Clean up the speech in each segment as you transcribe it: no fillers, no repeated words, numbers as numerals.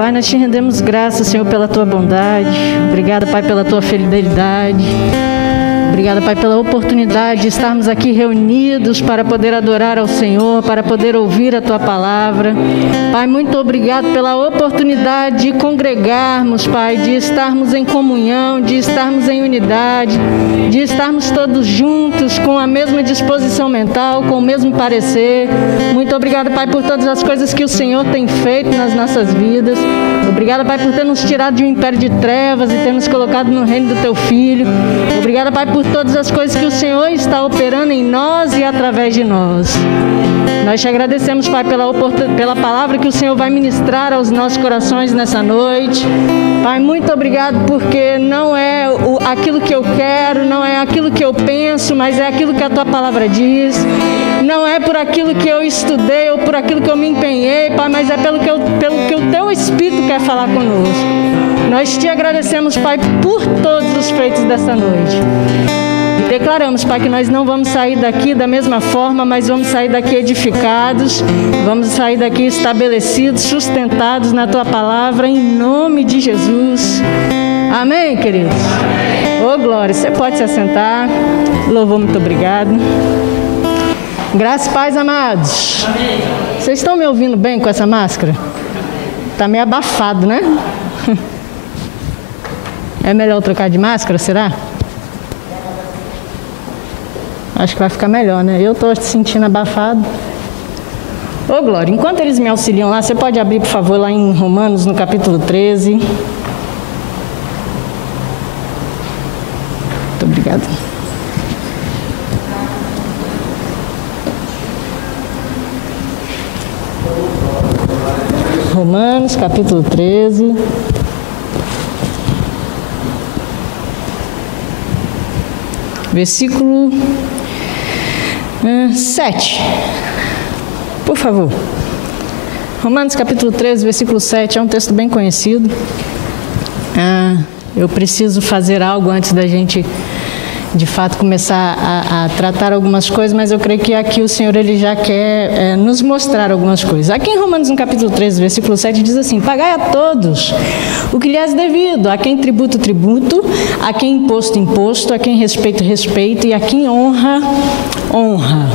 Pai, nós te rendemos graças, Senhor, pela tua bondade. Obrigado, Pai, pela tua fidelidade. Obrigada, Pai, pela oportunidade de estarmos aqui reunidos para poder adorar ao Senhor, para poder ouvir a Tua palavra. Pai, muito obrigado pela oportunidade de congregarmos, Pai, de estarmos em comunhão, de estarmos em unidade, de estarmos todos juntos com a mesma disposição mental, com o mesmo parecer. Muito obrigado, Pai, por todas as coisas que o Senhor tem feito nas nossas vidas. Obrigada, Pai, por ter nos tirado de um império de trevas e ter nos colocado no reino do Teu Filho. Obrigada, Pai, por todas as coisas que o Senhor está operando em nós e através de nós. Nós te agradecemos, Pai, pela palavra que o Senhor vai ministrar aos nossos corações nessa noite. Pai, muito obrigado, porque não é aquilo que eu quero, não é aquilo que eu penso, mas é aquilo que a Tua palavra diz. Não é por aquilo que eu estudei ou por aquilo que eu me empenhei, Pai, mas é pelo que o Teu Espírito quer falar conosco. Nós te agradecemos, Pai, por todos os feitos dessa noite. E declaramos, Pai, que nós não vamos sair daqui da mesma forma, mas vamos sair daqui edificados, vamos sair daqui estabelecidos, sustentados na Tua palavra, em nome de Jesus. Amém, queridos? Ô, glória, você pode se assentar. Louvor, muito obrigado. Graças e paz, amados. Amém. Vocês estão me ouvindo bem com essa máscara? Está meio abafado, né? É melhor trocar de máscara, será? Acho que vai ficar melhor, né? Eu estou sentindo abafado. Ô, Glória, enquanto eles me auxiliam lá, você pode abrir, por favor, lá em Romanos, no capítulo 13. Muito obrigada. Romanos, capítulo 13. Versículo 7. Por favor. Romanos, capítulo 13, versículo 7. É um texto bem conhecido. Eu preciso fazer algo antes da gente, de fato, começar a tratar algumas coisas, mas eu creio que aqui o Senhor ele já quer nos mostrar algumas coisas. Aqui em Romanos, no capítulo 13, versículo 7, diz assim: pagai a todos o que lhes é devido, a quem tributo, tributo, a quem imposto, imposto, a quem respeito, respeito, e a quem honra, honra.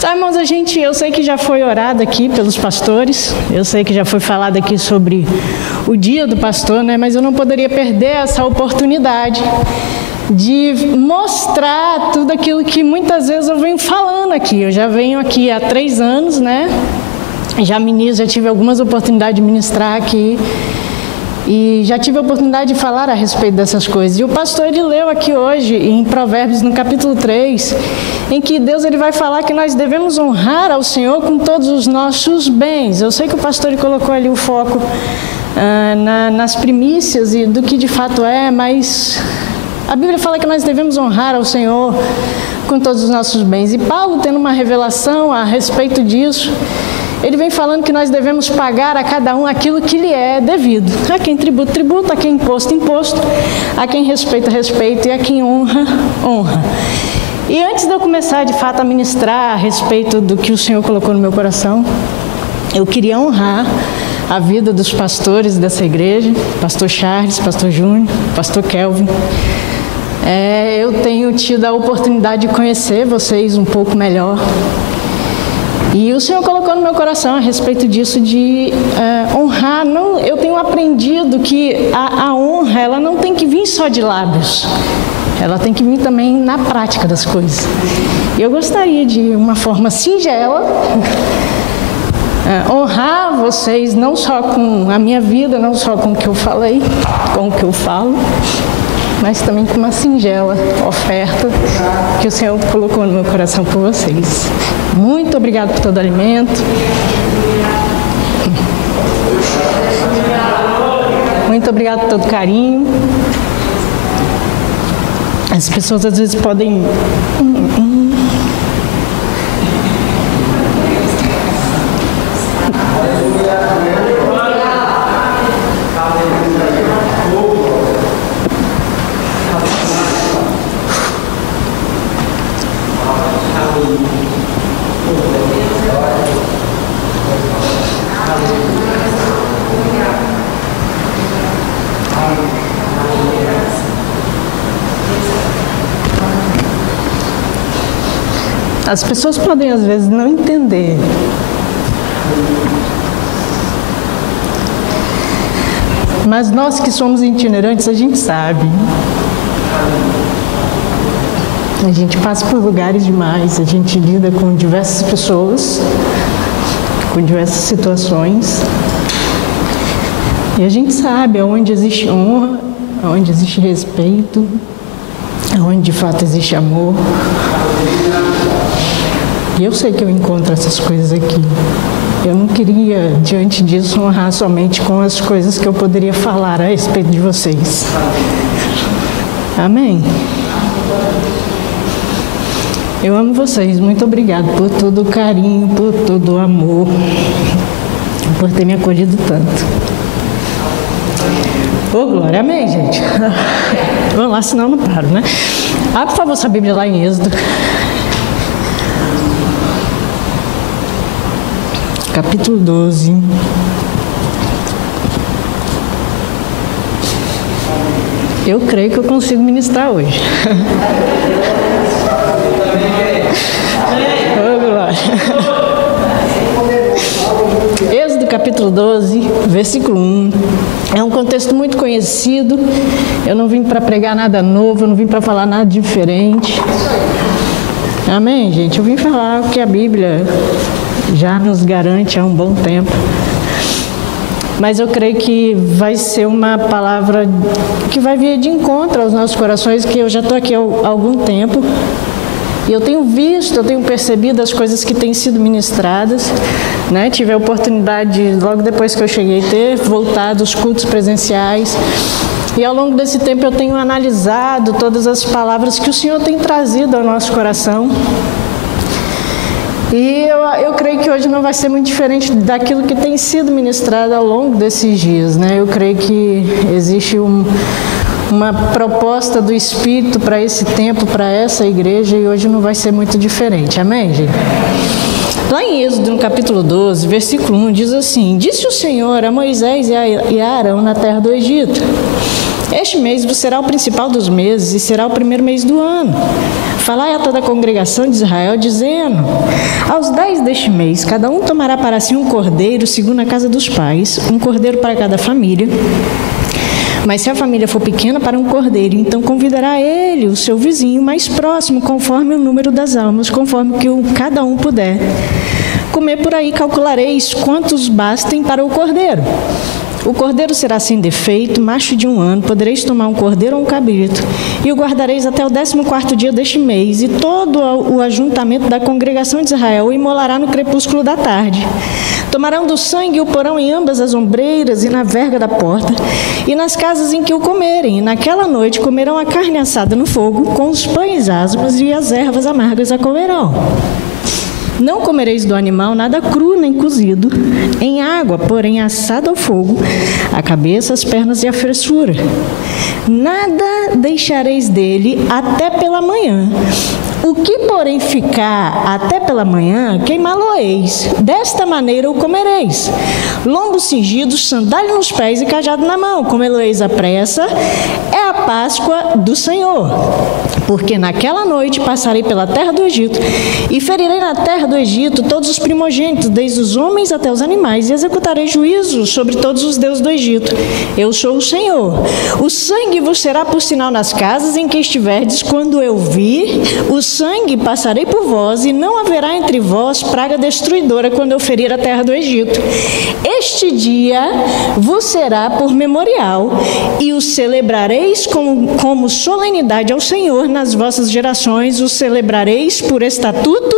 Sabe, irmãos, eu sei que já foi orado aqui pelos pastores, eu sei que já foi falado aqui sobre o dia do pastor, né? Mas eu não poderia perder essa oportunidade de mostrar tudo aquilo que muitas vezes eu venho falando aqui. Eu já venho aqui há 3 anos, né? Já tive algumas oportunidades de ministrar aqui e já tive a oportunidade de falar a respeito dessas coisas. E o pastor, ele leu aqui hoje, em Provérbios, no capítulo 3, em que Deus ele vai falar que nós devemos honrar ao Senhor com todos os nossos bens. Eu sei que o pastor ele colocou ali o foco nas primícias e do que de fato é, mas a Bíblia fala que nós devemos honrar ao Senhor com todos os nossos bens. E Paulo, tendo uma revelação a respeito disso, ele vem falando que nós devemos pagar a cada um aquilo que lhe é devido. A quem tributo, tributo, a quem imposto, imposto, a quem respeita, respeito, e a quem honra, honra. E antes de eu começar, de fato, a ministrar a respeito do que o Senhor colocou no meu coração, eu queria honrar a vida dos pastores dessa igreja, pastor Charles, pastor Júnior, pastor Kelvin. Eu tenho tido a oportunidade de conhecer vocês um pouco melhor. E o Senhor colocou no meu coração a respeito disso de honrar. Não, eu tenho aprendido que a honra, ela não tem que vir só de lábios. Ela tem que vir também na prática das coisas. E eu gostaria de uma forma singela honrar vocês, não só com a minha vida, não só com o que eu falei, com o que eu falo, mas também com uma singela oferta que o Senhor colocou no meu coração por vocês. Muito obrigado por todo o alimento. Muito obrigado por todo o carinho. As pessoas às vezes podem... As pessoas podem às vezes não entender. Mas nós que somos itinerantes, a gente sabe. A gente passa por lugares demais, a gente lida com diversas pessoas, com diversas situações. E a gente sabe aonde existe honra, aonde existe respeito, aonde de fato existe amor. E eu sei que eu encontro essas coisas aqui. Eu não queria, diante disso, honrar somente com as coisas que eu poderia falar a respeito de vocês. Amém? Eu amo vocês. Muito obrigado por todo o carinho, por todo o amor, por ter me acolhido tanto. Ô, glória, amém, gente? Vamos lá, senão eu não paro, né? Abre, por favor, sua Bíblia lá em Êxodo. Capítulo 12. Eu creio que eu consigo ministrar hoje. Oh, glória. Êxodo capítulo 12, versículo 1. É um contexto muito conhecido. Eu não vim para pregar nada novo, eu não vim para falar nada diferente. Amém, gente? Eu vim falar o que a Bíblia já nos garante há um bom tempo. Mas eu creio que vai ser uma palavra que vai vir de encontro aos nossos corações, que eu já estou aqui há algum tempo. E eu tenho visto, eu tenho percebido as coisas que têm sido ministradas, né? Tive a oportunidade, logo depois que eu cheguei, ter voltado aos cultos presenciais. E ao longo desse tempo eu tenho analisado todas as palavras que o Senhor tem trazido ao nosso coração. E eu creio que hoje não vai ser muito diferente daquilo que tem sido ministrado ao longo desses dias, né? Eu creio que existe uma proposta do Espírito para esse tempo, para essa igreja, e hoje não vai ser muito diferente. Amém, gente? Lá em Êxodo, no capítulo 12, versículo 1, diz assim: Disse o Senhor a Moisés e a Arão na terra do Egito: Este mês vos será o principal dos meses e será o primeiro mês do ano. Falai a toda a congregação de Israel, dizendo: Aos 10 deste mês, cada um tomará para si um cordeiro, segundo a casa dos pais, um cordeiro para cada família. Mas se a família for pequena para um cordeiro, então convidará ele, o seu vizinho mais próximo, conforme o número das almas, conforme que cada um puder. Comer por aí, calculareis quantos bastem para o cordeiro. O cordeiro será sem defeito, macho de 1 ano, podereis tomar um cordeiro ou um cabrito, e o guardareis até o 14º dia deste mês, e todo o ajuntamento da congregação de Israel o imolará no crepúsculo da tarde. Tomarão do sangue e o porão em ambas as ombreiras e na verga da porta, e nas casas em que o comerem, e naquela noite comerão a carne assada no fogo, com os pães asmos e as ervas amargas a comerão. Não comereis do animal nada cru nem cozido, em água, porém assado ao fogo, a cabeça, as pernas e a fressura. Nada deixareis dele até pela manhã. O que, porém, ficar até pela manhã, queimá-lo-eis. Desta maneira o comereis. Lombo cingido, sandália nos pés e cajado na mão. Comê-lo-eis à pressa. É a Páscoa do Senhor. Porque naquela noite passarei pela terra do Egito e ferirei na terra do Egito todos os primogênitos, desde os homens até os animais, e executarei juízo sobre todos os deuses do Egito. Eu sou o Senhor. O sangue vos será por sinal nas casas em que estiverdes. Quando eu vir o sangue, passarei por vós, e não haverá entre vós praga destruidora quando eu ferir a terra do Egito. Este dia vos será por memorial, e o celebrareis como solenidade ao Senhor nas vossas gerações, o celebrareis por estatuto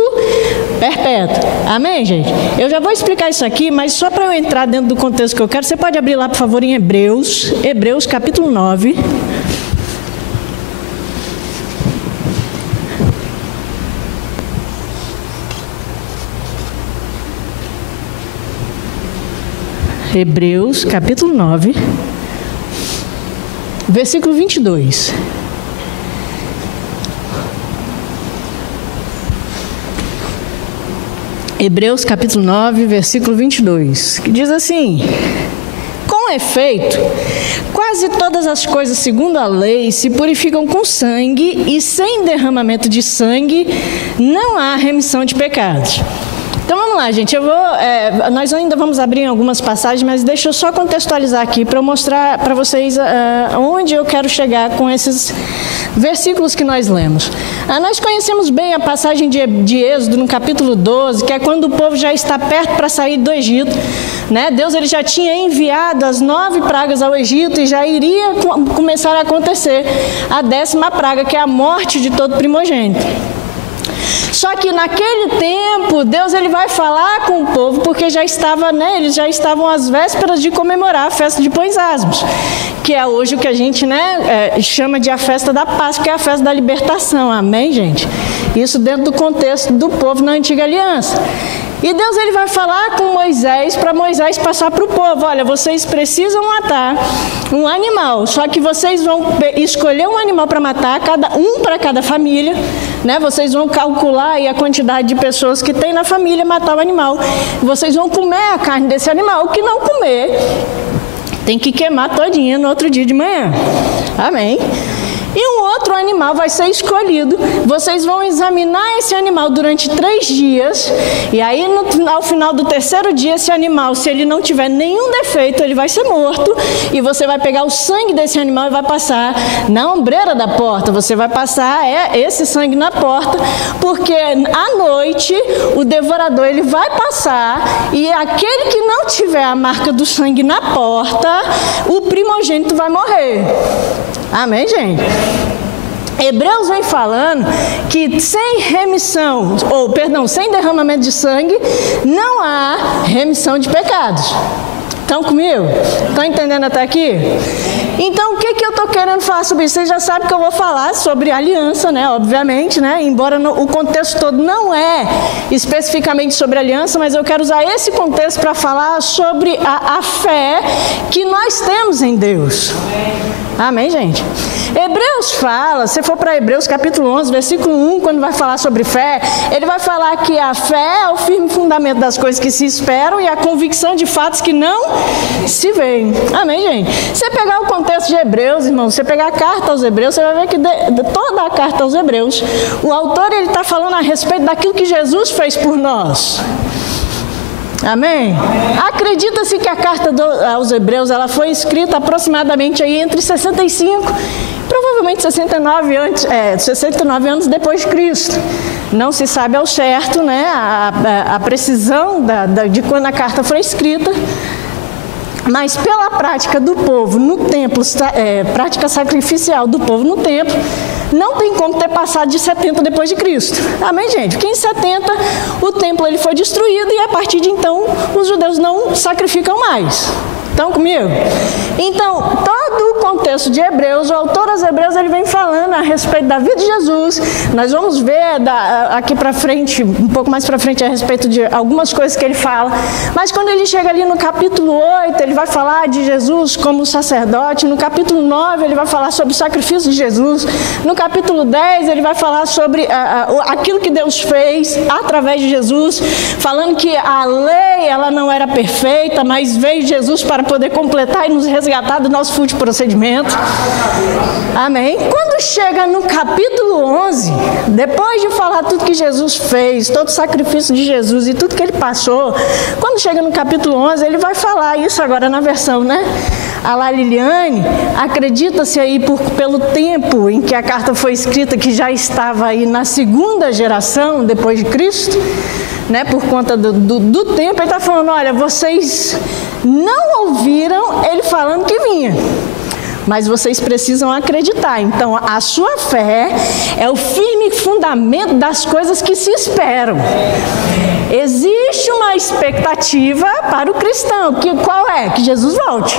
perpétuo. Amém, gente? Eu já vou explicar isso aqui, mas só para eu entrar dentro do contexto que eu quero, você pode abrir lá, por favor, em Hebreus capítulo 9. Hebreus capítulo 9, versículo 22. Hebreus capítulo 9, versículo 22, que diz assim: Com Com efeito, quase todas as coisas segundo a lei se purificam com sangue, e sem derramamento de sangue não há remissão de pecados. Então vamos lá, gente. Nós ainda vamos abrir em algumas passagens, mas deixa eu só contextualizar aqui para eu mostrar para vocês onde eu quero chegar com esses versículos que nós lemos. Nós conhecemos bem a passagem de Êxodo, no capítulo 12, que é quando o povo já está perto para sair do Egito. Né? Deus ele já tinha enviado as 9 pragas ao Egito e já iria começar a acontecer a 10ª praga, que é a morte de todo primogênito. Só que naquele tempo, Deus ele vai falar com o povo, porque já estava, né, eles já estavam às vésperas de comemorar a festa de Pães Asmos, que é hoje o que a gente, chama de a festa da Páscoa, que é a festa da libertação. Amém, gente? Isso dentro do contexto do povo na Antiga Aliança. E Deus ele vai falar com Moisés, para Moisés passar para o povo: olha, vocês precisam matar um animal, só que vocês vão escolher um animal para matar, para cada família, né? Vocês vão calcular aí a quantidade de pessoas que tem na família, matar o animal. Vocês vão comer a carne desse animal. O que não comer, tem que queimar todinha no outro dia de manhã. Amém? E um outro animal vai ser escolhido. Vocês vão examinar esse animal durante 3 dias. E aí, ao final do 3º dia, esse animal, se ele não tiver nenhum defeito, ele vai ser morto. E você vai pegar o sangue desse animal e vai passar na ombreira da porta. Você vai passar esse sangue na porta, porque à noite o devorador ele vai passar, e aquele que não tiver a marca do sangue na porta, o primogênito vai morrer. Amém, gente? Hebreus vem falando que sem sem derramamento de sangue, não há remissão de pecados. Estão comigo? Estão entendendo até aqui? Então, o que eu estou querendo falar sobre isso? Vocês já sabem que eu vou falar sobre aliança, né? Obviamente, né? Embora o contexto todo não é especificamente sobre aliança, mas eu quero usar esse contexto para falar sobre a fé que nós temos em Deus. Amém, gente? Hebreus fala, se for para Hebreus capítulo 11, versículo 1, quando vai falar sobre fé, ele vai falar que a fé é o firme fundamento das coisas que se esperam e a convicção de fatos que não se veem. Amém, gente? Se você pegar o contexto de Hebreus, irmão, se você pegar a carta aos Hebreus, você vai ver que toda a carta aos Hebreus, o autor ele está falando a respeito daquilo que Jesus fez por nós. Amém? Acredita-se que a carta aos Hebreus ela foi escrita aproximadamente aí entre 65 provavelmente 69 anos depois de Cristo. Não se sabe ao certo, né, a precisão de quando a carta foi escrita, mas pela prática do povo no templo, prática sacrificial do povo no templo, não tem como ter passado de 70 depois de Cristo. Amém, gente? Porque em 70 o templo ele foi destruído e a partir de então os judeus não sacrificam mais. Estão comigo? Então, todo o contexto de Hebreus, o autor aos Hebreus, ele vem falando a respeito da vida de Jesus. Nós vamos ver aqui para frente, um pouco mais para frente, a respeito de algumas coisas que ele fala. Mas quando ele chega ali no capítulo 8, ele vai falar de Jesus como sacerdote. No capítulo 9, ele vai falar sobre o sacrifício de Jesus. No capítulo 10, ele vai falar sobre aquilo que Deus fez através de Jesus, falando que a lei ela não era perfeita, mas veio Jesus para poder completar e nos resgatar do nosso fútil procedimento. Amém? Quando chega no capítulo 11, depois de falar tudo que Jesus fez, todo o sacrifício de Jesus e tudo que ele passou, quando chega no capítulo 11, ele vai falar isso agora na versão, né? A lá Liliane, acredita-se aí pelo tempo em que a carta foi escrita, que já estava aí na 2ª geração depois de Cristo, né? Por conta do tempo, ele está falando, olha, vocês não ouviram ele falando que vinha, mas vocês precisam acreditar. Então, a sua fé é o firme fundamento das coisas que se esperam. Existe uma expectativa para o cristão, qual é? Que Jesus volte.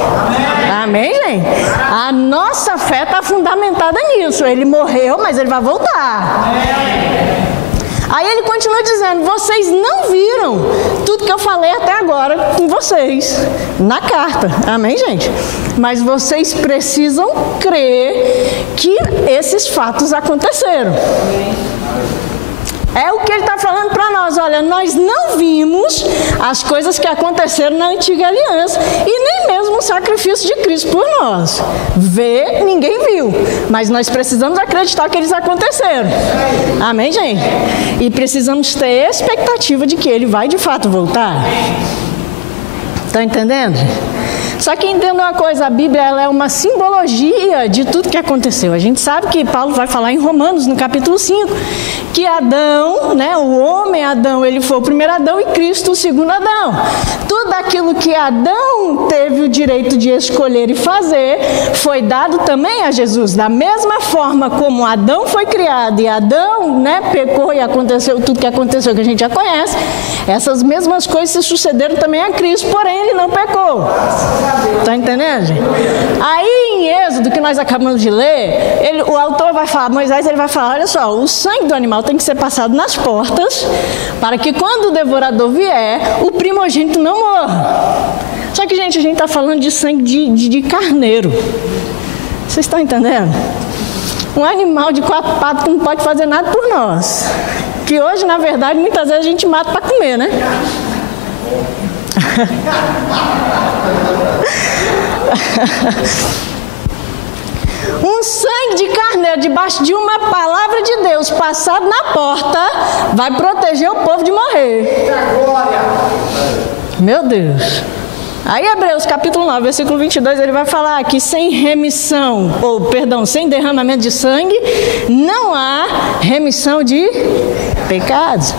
Amém, gente? A nossa fé está fundamentada nisso. Ele morreu, mas ele vai voltar. Aí ele continua dizendo, vocês não viram tudo que eu falei até agora com vocês, na carta. Amém, gente? Mas vocês precisam crer que esses fatos aconteceram. É o que ele está falando para nós. Olha, nós não vimos as coisas que aconteceram na antiga aliança e nem mesmo o sacrifício de Cristo por nós. Ver, ninguém viu, mas nós precisamos acreditar que eles aconteceram. Amém, gente? E precisamos ter expectativa de que ele vai de fato voltar. Estão entendendo? Só que entenda uma coisa, a Bíblia ela é uma simbologia de tudo que aconteceu. A gente sabe que Paulo vai falar em Romanos, no capítulo 5, que Adão, né, o homem Adão, ele foi o primeiro Adão e Cristo o segundo Adão. Tudo aquilo que Adão teve o direito de escolher e fazer, foi dado também a Jesus. Da mesma forma como Adão foi criado e Adão, né, pecou e aconteceu tudo que aconteceu, que a gente já conhece, essas mesmas coisas se sucederam também a Cristo, porém ele não pecou. Está entendendo, gente? Aí em Êxodo, que nós acabamos de ler, o autor vai falar, Moisés ele vai falar, olha só, o sangue do animal tem que ser passado nas portas, para que quando o devorador vier, o primogênito não morra. Só que, gente, a gente está falando de sangue de carneiro. Vocês estão entendendo? Um animal de 4 patas que não pode fazer nada por nós. Que hoje, na verdade, muitas vezes a gente mata para comer, né? Um sangue de carneiro debaixo de uma palavra de Deus passado na porta vai proteger o povo de morrer. Meu Deus. Aí Hebreus capítulo 9, versículo 22, ele vai falar que sem remissão, sem derramamento de sangue, não há remissão de pecados.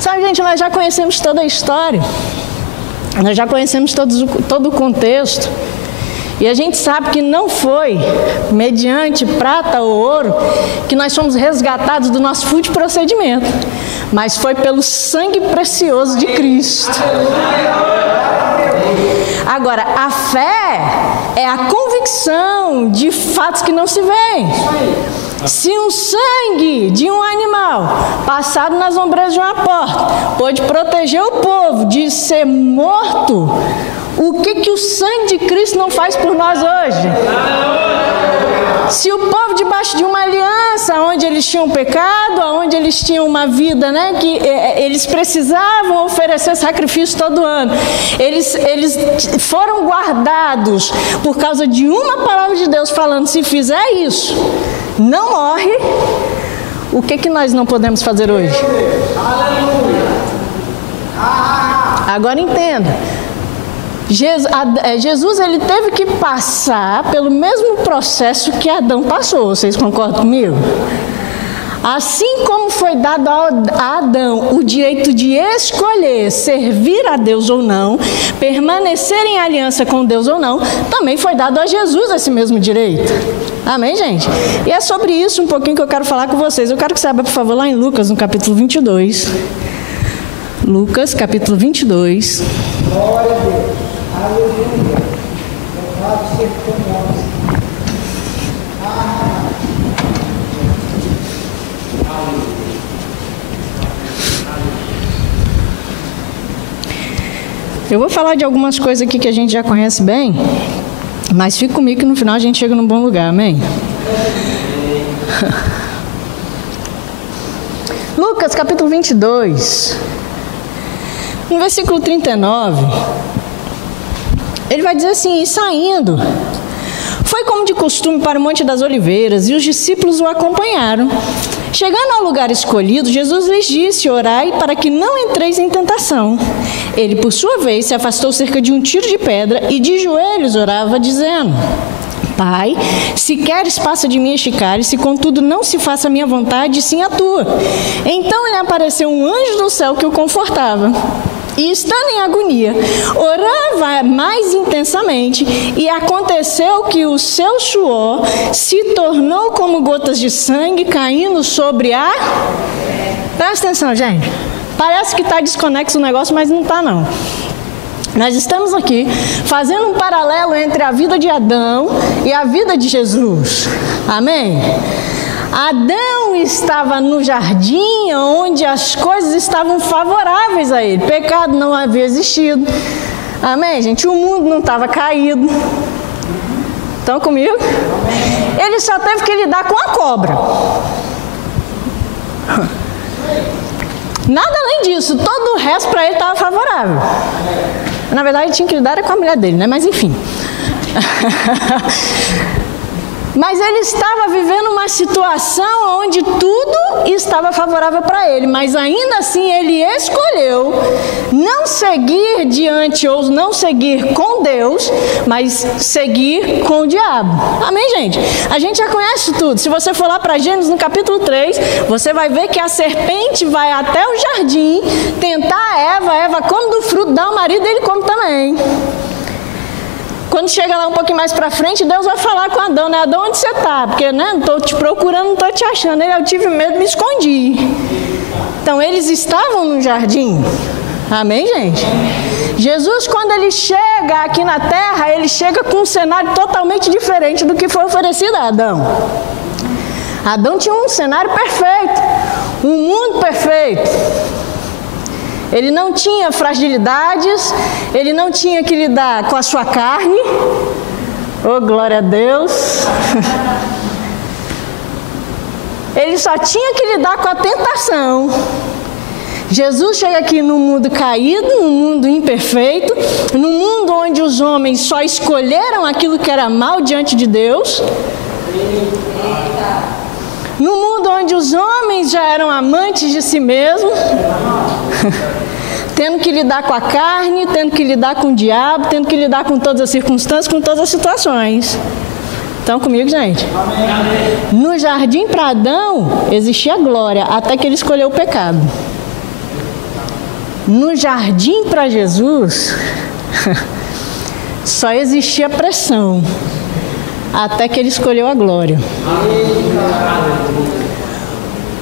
Sabe, gente, nós já conhecemos toda a história. Nós já conhecemos todo o contexto. E a gente sabe que não foi mediante prata ou ouro que nós fomos resgatados do nosso fútil procedimento, mas foi pelo sangue precioso de Cristo. Agora, a fé é a convicção de fatos que não se veem. Se um sangue de um animal passado nas ombreiras de uma porta pode proteger o povo de ser morto, o que o sangue de Cristo não faz por nós hoje? Se o povo debaixo de uma aliança, onde eles tinham pecado, onde eles tinham uma vida, né, que eles precisavam oferecer sacrifício todo ano, eles foram guardados por causa de uma palavra de Deus falando, se fizer isso, não morre. O que nós não podemos fazer hoje? Agora entenda. Jesus ele teve que passar pelo mesmo processo que Adão passou. Vocês concordam comigo? Assim como foi dado a Adão o direito de escolher servir a Deus ou não, permanecer em aliança com Deus ou não, também foi dado a Jesus esse mesmo direito. Amém, gente? E é sobre isso um pouquinho que eu quero falar com vocês. Eu quero que você abra, por favor, lá em Lucas, no capítulo 22. Lucas, capítulo 22. Glória a Deus. Aleluia. Louvado seja o teu nome. Eu vou falar de algumas coisas aqui que a gente já conhece bem, mas fica comigo que no final a gente chega num bom lugar, amém? Lucas capítulo 22, no versículo 39, ele vai dizer assim, e saindo, foi como de costume para o Monte das Oliveiras, e os discípulos o acompanharam. Chegando ao lugar escolhido, Jesus lhes disse, orai para que não entreis em tentação. Ele, por sua vez, se afastou cerca de um tiro de pedra e de joelhos orava, dizendo, Pai, se queres, passa de mim este cálice, contudo não se faça a minha vontade, sim a tua. Então lhe apareceu um anjo do céu que o confortava. E estando em agonia, orava mais intensamente, e aconteceu que o seu suor se tornou como gotas de sangue caindo sobre a... Presta atenção, gente. Parece que está desconexo o negócio, mas não está, não. Nós estamos aqui fazendo um paralelo entre a vida de Adão e a vida de Jesus. Amém? Adão estava no jardim onde as coisas estavam favoráveis a ele. Pecado não havia existido. Amém, gente? O mundo não estava caído. Estão comigo? Ele só teve que lidar com a cobra. Nada além disso, todo o resto para ele estava favorável. Na verdade, ele tinha que lidar com a mulher dele, né? Mas enfim. Mas ele estava vivendo uma situação onde tudo estava favorável para ele, mas ainda assim ele escolheu não seguir diante ou não seguir com Deus, mas seguir com o diabo. Amém, gente? A gente já conhece tudo. Se você for lá para Gênesis no capítulo 3, você vai ver que a serpente vai até o jardim tentar a Eva come do fruto, dá ao marido e ele come também. Quando chega lá um pouquinho mais para frente, Deus vai falar com Adão, né? Adão, onde você está? Porque, né, não estou te procurando, não estou te achando. Eu tive medo, me escondi. Então, eles estavam no jardim. Amém, gente? Jesus, quando ele chega aqui na terra, ele chega com um cenário totalmente diferente do que foi oferecido a Adão. Adão tinha um cenário perfeito, um mundo perfeito. Ele não tinha fragilidades, ele não tinha que lidar com a sua carne. Oh, glória a Deus! Ele só tinha que lidar com a tentação. Jesus chega aqui num mundo caído, num mundo imperfeito, num mundo onde os homens só escolheram aquilo que era mal diante de Deus. No mundo onde os homens já eram amantes de si mesmos, tendo que lidar com a carne, tendo que lidar com o diabo, tendo que lidar com todas as circunstâncias, com todas as situações. Estão comigo, gente? No jardim para Adão existia glória, até que ele escolheu o pecado. No jardim para Jesus só existia pressão, até que ele escolheu a glória.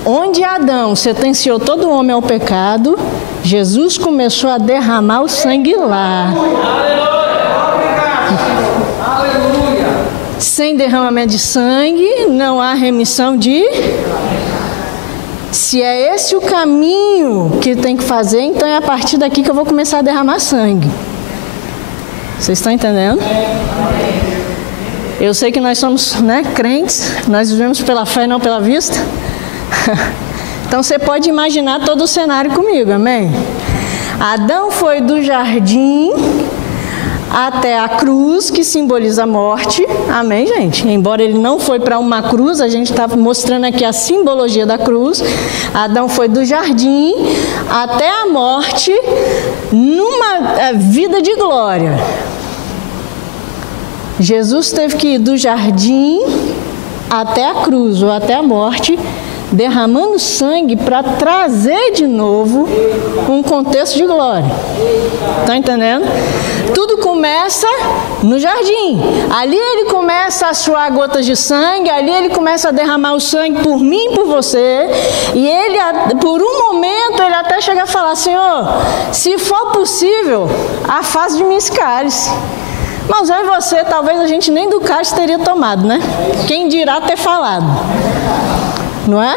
Onde Adão sentenciou todo homem ao pecado, Jesus começou a derramar o sangue lá. Sem derramamento de sangue, não há remissão de... Se é esse o caminho que tem que fazer, então é a partir daqui que eu vou começar a derramar sangue. Vocês estão entendendo? Eu sei que nós somos, né, crentes, nós vivemos pela fé e não pela vista. Então você pode imaginar todo o cenário comigo, amém? Adão foi do jardim até a cruz, que simboliza a morte, amém, gente? Embora ele não foi para uma cruz, a gente está mostrando aqui a simbologia da cruz. Adão foi do jardim até a morte, numa vida de glória. Jesus teve que ir do jardim até a cruz, ou até a morte, derramando sangue para trazer de novo um contexto de glória. Está entendendo? Tudo começa no jardim. Ali ele começa a suar gotas de sangue, ali ele começa a derramar o sangue por mim e por você. E ele, por um momento, ele até chega a falar: Senhor, se for possível, afaste de mim esse cálice. Mas eu e você, talvez a gente nem do cálice teria tomado, né? Quem dirá ter falado. Não é?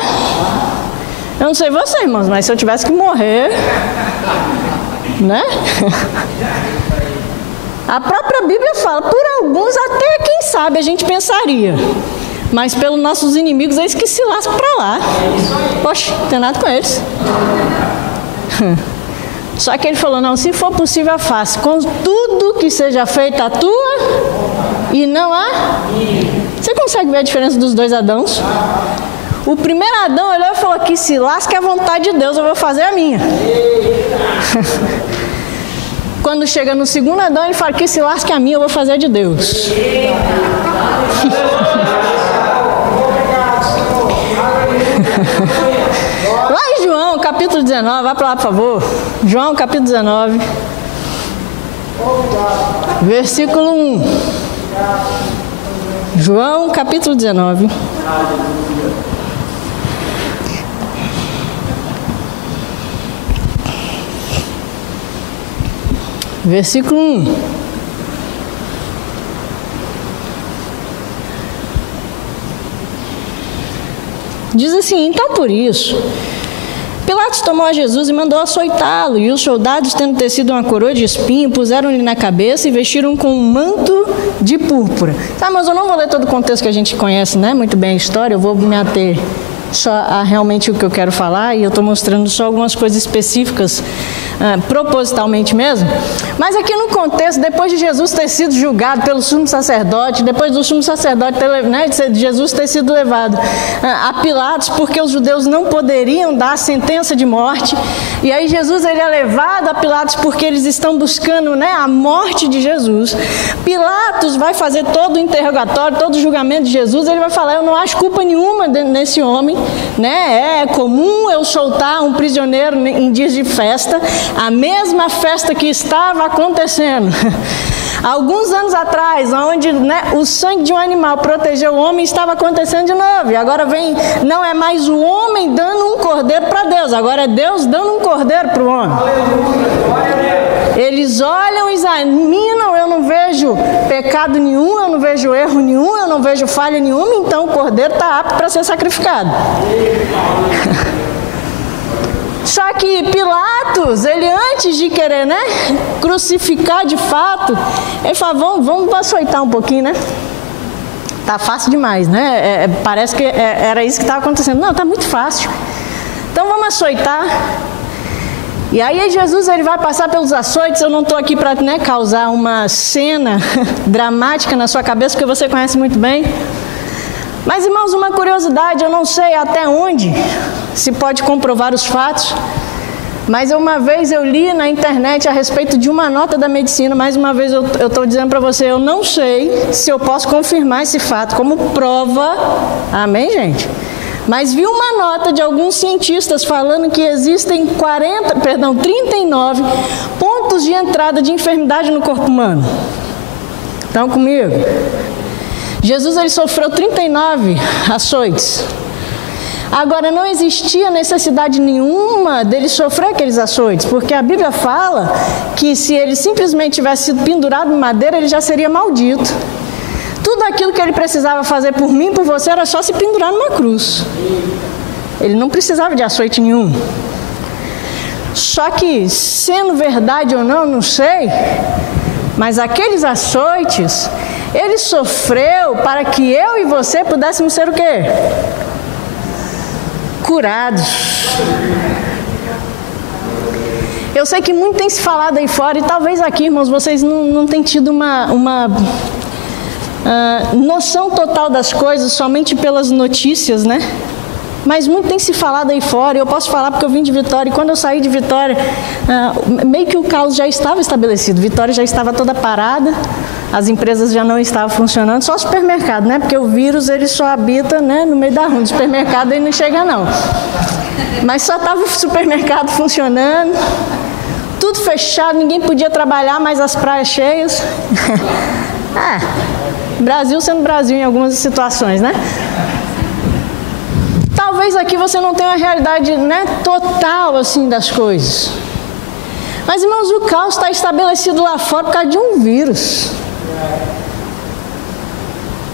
Eu não sei você, irmãos, mas se eu tivesse que morrer, né? A própria Bíblia fala, por alguns até, quem sabe, a gente pensaria. Mas pelos nossos inimigos, eles que se lascam para lá. Poxa, não tem nada com eles. Só que ele falou, não, se for possível, faça com tudo que seja feito a tua e não a... Você consegue ver a diferença dos dois Adãos? O primeiro Adão olhou e falou que se lasque a vontade de Deus, eu vou fazer a minha. Quando chega no segundo Adão, ele fala que se lasque a minha, eu vou fazer a de Deus. Lá em João, capítulo 19, vai para lá, por favor. João, capítulo 19, versículo 1. João, capítulo 19. Versículo 1. Diz assim: então por isso, Pilatos tomou a Jesus e mandou açoitá-lo, e os soldados, tendo tecido uma coroa de espinho, puseram-lhe na cabeça e vestiram com um manto de púrpura. Tá, mas eu não vou ler todo o contexto que a gente conhece, né? Muito bem a história, eu vou me ater só realmente o que eu quero falar, e eu estou mostrando só algumas coisas específicas, propositalmente mesmo. Mas aqui no contexto, depois de Jesus ter sido julgado pelo sumo sacerdote, depois do sumo sacerdote, de Jesus ter sido levado a Pilatos, porque os judeus não poderiam dar a sentença de morte, e aí Jesus ele é levado a Pilatos porque eles estão buscando, a morte de Jesus. Pilatos vai fazer todo o interrogatório, todo o julgamento de Jesus, ele vai falar: eu não acho culpa nenhuma nesse homem, é comum eu soltar um prisioneiro em dias de festa, a mesma festa que estava acontecendo alguns anos atrás, onde o sangue de um animal protegeu o homem, estava acontecendo de novo. E agora não é mais o homem dando um cordeiro para Deus, agora é Deus dando um cordeiro para o homem. Eles olham e examinam, eu não vejo pecado nenhum, eu não vejo erro nenhum, eu não vejo falha nenhuma, então o cordeiro está apto para ser sacrificado. Só que Pilatos, ele antes de querer, crucificar de fato, ele fala: vamos açoitar um pouquinho, Tá fácil demais, parece que era isso que estava acontecendo. Não, tá muito fácil. Então vamos açoitar. E aí Jesus ele vai passar pelos açoites. Eu não estou aqui para causar uma cena dramática na sua cabeça, porque você conhece muito bem. Mas, irmãos, uma curiosidade, eu não sei até onde se pode comprovar os fatos, mas uma vez eu li na internet a respeito de uma nota da medicina. Mais uma vez eu estou dizendo para você, eu não sei se eu posso confirmar esse fato como prova, amém, gente? Mas vi uma nota de alguns cientistas falando que existem 39 pontos de entrada de enfermidade no corpo humano. Estão comigo? Jesus ele sofreu 39 açoites. Agora, não existia necessidade nenhuma dele sofrer aqueles açoites, porque a Bíblia fala que se ele simplesmente tivesse sido pendurado em madeira, ele já seria maldito. Tudo aquilo que ele precisava fazer por mim, por você, era só se pendurar numa cruz. Ele não precisava de açoite nenhum. Só que, sendo verdade ou não, não sei, mas aqueles açoites, ele sofreu para que eu e você pudéssemos ser o quê? Curados. Eu sei que muito tem se falado aí fora, e talvez aqui, irmãos, vocês não tenham tido uma noção total das coisas somente pelas notícias, Mas muito tem se falado aí fora, e eu posso falar porque eu vim de Vitória, e quando eu saí de Vitória, meio que o caos já estava estabelecido. Vitória já estava toda parada, as empresas já não estavam funcionando, só o supermercado, Porque o vírus, ele só habita, no meio da rua, no supermercado ele não chega não. Mas só estava o supermercado funcionando, tudo fechado, ninguém podia trabalhar, mas as praias cheias. Brasil sendo Brasil em algumas situações, Talvez aqui você não tenha uma realidade total assim das coisas. Mas, irmãos, o caos está estabelecido lá fora por causa de um vírus.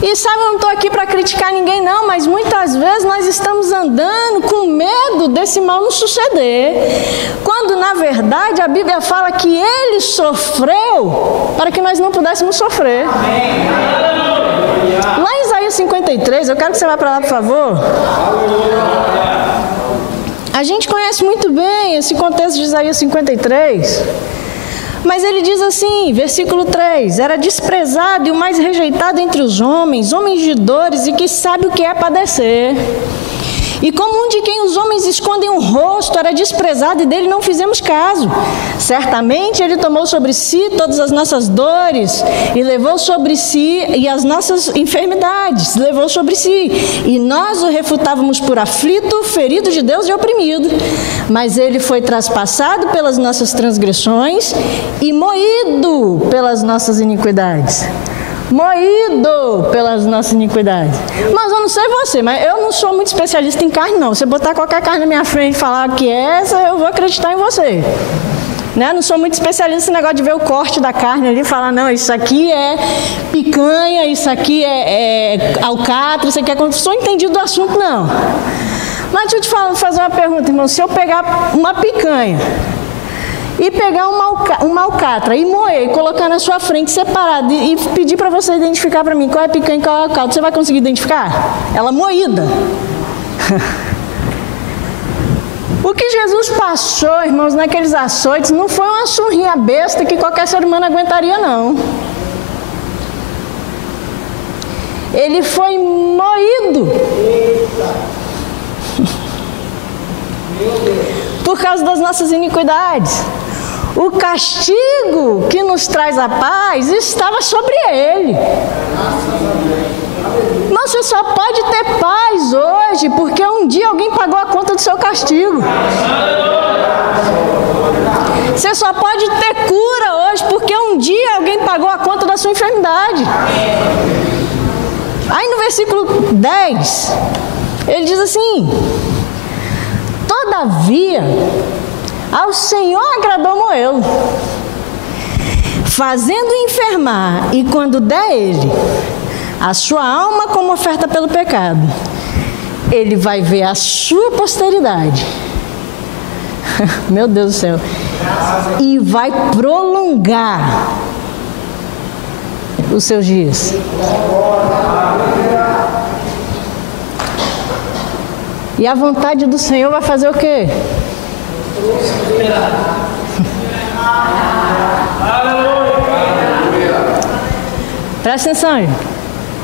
E sabe, eu não estou aqui para criticar ninguém não, mas muitas vezes nós estamos andando com medo desse mal não suceder, quando na verdade a Bíblia fala que ele sofreu para que nós não pudéssemos sofrer. Lá em Isaías 53, eu quero que você vá para lá, por favor. A gente conhece muito bem esse contexto de Isaías 53. Mas ele diz assim, versículo 3: era desprezado e o mais rejeitado entre os homens, homens de dores e que sabe o que é padecer. E como um de quem os homens escondem o rosto, era desprezado e dele não fizemos caso. Certamente ele tomou sobre si todas as nossas dores e levou sobre si, e as nossas enfermidades levou sobre si. E nós o refutávamos por aflito, ferido de Deus e oprimido. Mas ele foi traspassado pelas nossas transgressões e moído pelas nossas iniquidades. Moído pelas nossas iniquidades. Mas eu não sei você, mas eu não sou muito especialista em carne não. Se você botar qualquer carne na minha frente e falar que é essa, eu vou acreditar em você. Não sou muito especialista nesse negócio de ver o corte da carne ali e falar, não, isso aqui é picanha, isso aqui é alcatra, isso aqui é... Não sou entendido do assunto não. Mas deixa eu te fazer uma pergunta, irmão. Se eu pegar uma picanha e pegar uma alcatra e moer e colocar na sua frente separado e pedir para você identificar para mim qual é a picanha e qual é a alcatra, você vai conseguir identificar? Ela moída. que Jesus passou, irmãos, naqueles açoites, não foi uma surrinha besta que qualquer ser humano aguentaria, não. Ele foi moído por causa das nossas iniquidades. O castigo que nos traz a paz estava sobre ele. Mas você só pode ter paz hoje porque um dia alguém pagou a conta do seu castigo. Você só pode ter cura hoje porque um dia alguém pagou a conta da sua enfermidade. Aí no versículo 10, ele diz assim: todavia, ao Senhor agradou Moelo, fazendo enfermar, e quando der ele a sua alma como oferta pelo pecado, ele vai ver a sua posteridade. Meu Deus do céu. E vai prolongar os seus dias. E a vontade do Senhor vai fazer o quê? Presta atenção, gente.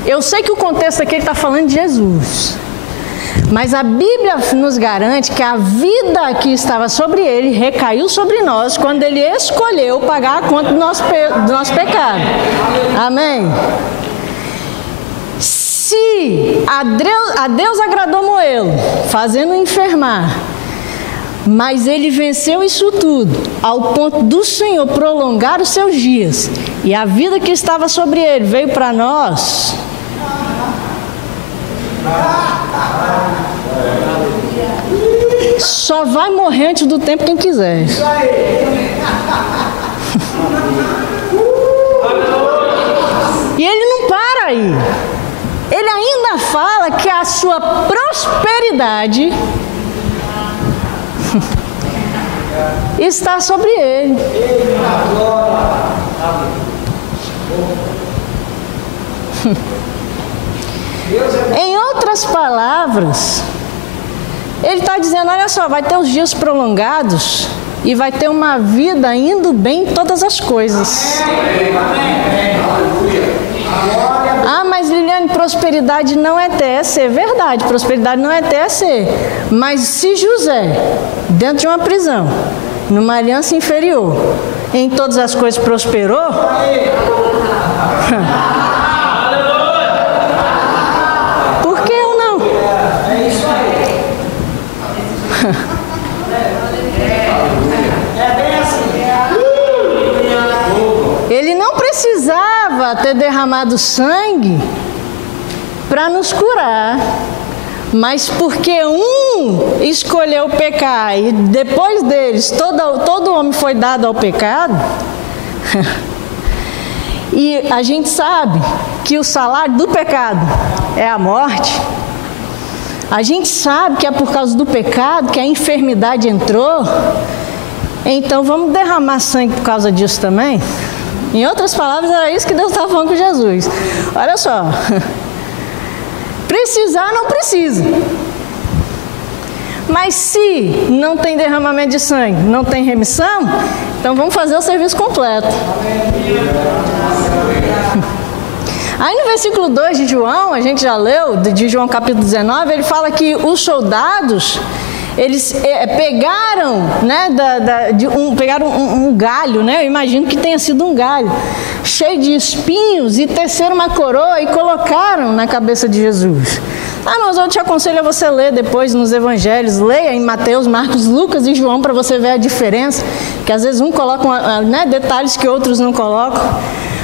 Eu sei que o contexto aqui está falando de Jesus, mas a Bíblia nos garante que a vida que estava sobre ele recaiu sobre nós quando ele escolheu pagar a conta do nosso pecado. Amém? Se a Deus agradou Moelo, fazendo enfermar, mas ele venceu isso tudo, ao ponto do Senhor prolongar os seus dias, e a vida que estava sobre ele veio para nós. Só vai morrer antes do tempo quem quiser. E ele não para aí. Ele ainda fala que a sua prosperidade está sobre ele. Em outras palavras, ele está dizendo: olha só, vai ter os dias prolongados e vai ter uma vida indo bem em todas as coisas. Ah, mas Liliane, prosperidade não é TSE. Verdade, prosperidade não é TSE. Mas se José, dentro de uma prisão, numa aliança inferior, em todas as coisas prosperou, por que eu não? É isso aí. Ele não precisava ter derramado sangue para nos curar, mas porque um escolheu pecar e depois deles todo homem foi dado ao pecado. E a gente sabe que o salário do pecado é a morte. A gente sabe que é por causa do pecado que a enfermidade entrou. Então vamos derramar sangue por causa disso também? Em outras palavras, era isso que Deus estava falando com Jesus. Olha só. Precisar não precisa. Mas se não tem derramamento de sangue, não tem remissão, então vamos fazer o serviço completo. Aí no versículo 2 de João, a gente já leu, de João capítulo 19, ele fala que os soldados, eles pegaram, né, pegaram um galho, né, eu imagino que tenha sido um galho, cheio de espinhos, e teceram uma coroa e colocaram na cabeça de Jesus. Mas eu te aconselho a você ler depois nos evangelhos, leia em Mateus, Marcos, Lucas e João para você ver a diferença, que às vezes um coloca detalhes que outros não colocam.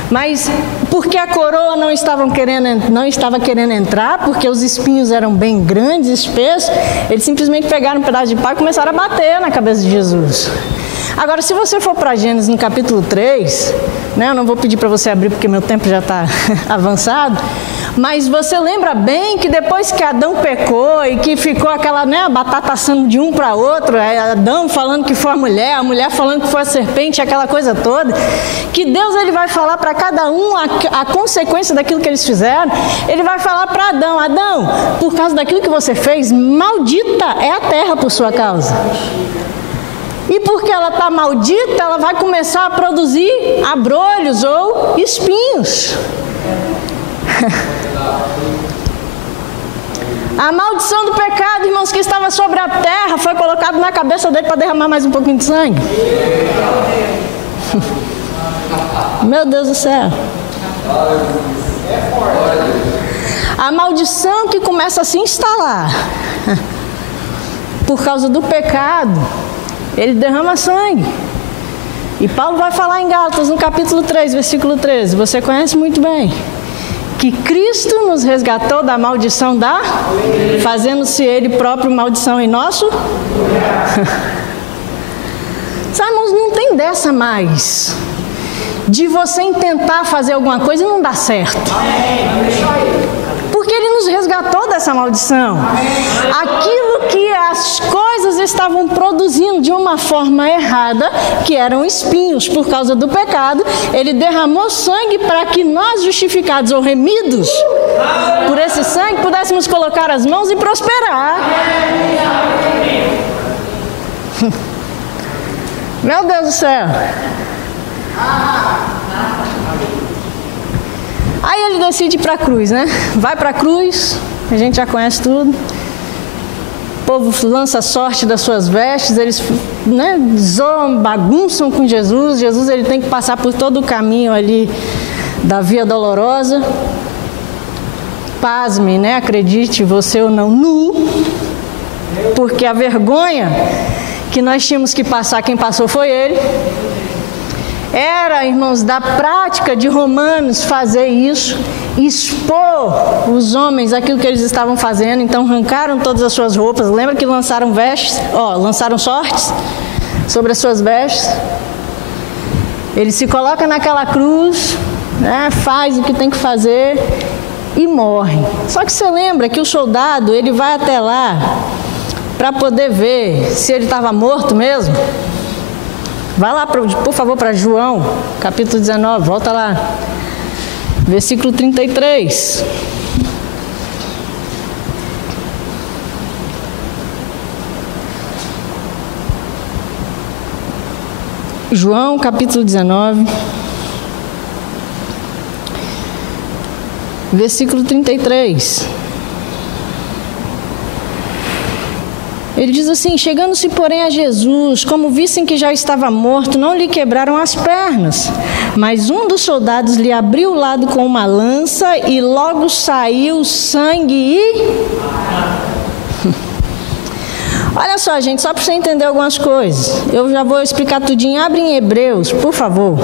Mas porque a coroa não estava querendo entrar, porque os espinhos eram bem grandes, espessos, eles simplesmente pegaram um pedaço de pau e começaram a bater na cabeça de Jesus. Agora, se você for para Gênesis no capítulo 3, né, eu não vou pedir para você abrir porque meu tempo já está avançado, mas você lembra bem que depois que Adão pecou e que ficou aquela, né, batata assando de um para outro, Adão falando que foi a mulher falando que foi a serpente, aquela coisa toda, que Deus ele vai falar para cada um a consequência daquilo que eles fizeram. Ele vai falar para Adão: Adão, por causa daquilo que você fez, maldita é a terra por sua causa. E porque ela está maldita, ela vai começar a produzir abrolhos ou espinhos. A maldição do pecado, irmãos, que estava sobre a terra, foi colocado na cabeça dele para derramar mais um pouquinho de sangue. Meu Deus do céu. A maldição que começa a se instalar por causa do pecado, ele derrama sangue. E Paulo vai falar em Gálatas, no capítulo 3, versículo 13. Você conhece muito bem. Que Cristo nos resgatou da maldição da... fazendo-se Ele próprio maldição em nosso... Sabe, irmãos, não tem dessa mais. De você tentar fazer alguma coisa e não dar certo. Porque Ele nos resgatou dessa maldição. Aquilo que as coisas estavam produzindo de uma forma errada, que eram espinhos por causa do pecado, Ele derramou sangue para que nós, justificados ou remidos por esse sangue, pudéssemos colocar as mãos e prosperar. Meu Deus do céu. Aí ele decide ir para a cruz, né? Vai para a cruz, a gente já conhece tudo. O povo lança sorte das suas vestes, eles, né, zoam, bagunçam com Jesus. Jesus ele tem que passar por todo o caminho ali da via dolorosa. Pasme, né? Acredite você ou não, nu. Porque a vergonha que nós tínhamos que passar, quem passou foi ele. Era, irmãos, da prática de Romanos fazer isso, expor os homens aquilo que eles estavam fazendo. Então arrancaram todas as suas roupas. Lembra que lançaram vestes, lançaram sortes sobre as suas vestes? Ele se coloca naquela cruz, né, faz o que tem que fazer e morre. Só que você lembra que o soldado ele vai até lá para poder ver se ele estava morto mesmo. Vai lá, por favor, para João, capítulo 19, volta lá, versículo 33. João, capítulo 19, versículo 33. Ele diz assim: chegando-se, porém, a Jesus, como vissem que já estava morto, não lhe quebraram as pernas. Mas um dos soldados lhe abriu o lado com uma lança e logo saiu sangue e... Olha só, gente, só para você entender algumas coisas. Eu já vou explicar tudinho. Abre em Hebreus, por favor.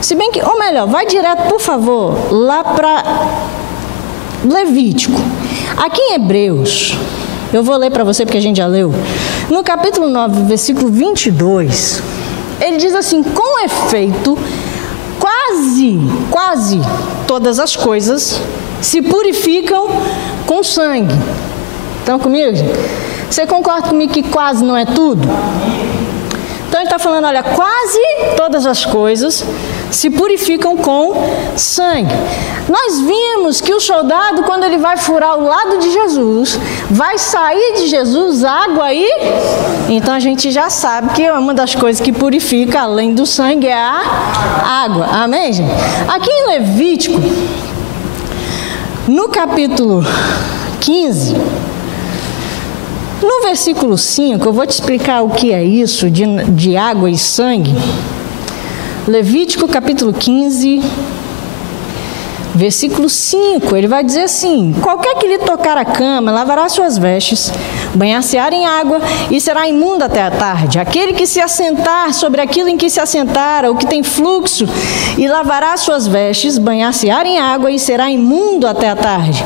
Se bem que, ou melhor, vai direto, por favor, lá para Levítico. Aqui em Hebreus, eu vou ler para você porque a gente já leu. No capítulo 9, versículo 22, ele diz assim: com efeito, quase todas as coisas se purificam com sangue. Estão comigo, gente? Você concorda comigo que quase não é tudo? Então ele está falando, olha, quase todas as coisas se purificam com sangue. Nós vimos que o soldado, quando ele vai furar o lado de Jesus, vai sair de Jesus água aí. Então a gente já sabe que uma das coisas que purifica, além do sangue, é a água. Amém, gente? Aqui em Levítico, no capítulo 15... no versículo 5, eu vou te explicar o que é isso de água e sangue. Levítico capítulo 15, Versículo 5, ele vai dizer assim: qualquer que lhe tocar a cama, lavará suas vestes, banhar-se-á em água e será imundo até a tarde. Aquele que se assentar sobre aquilo em que se assentara, o que tem fluxo, e lavará suas vestes, banhar-se-á em água e será imundo até a tarde.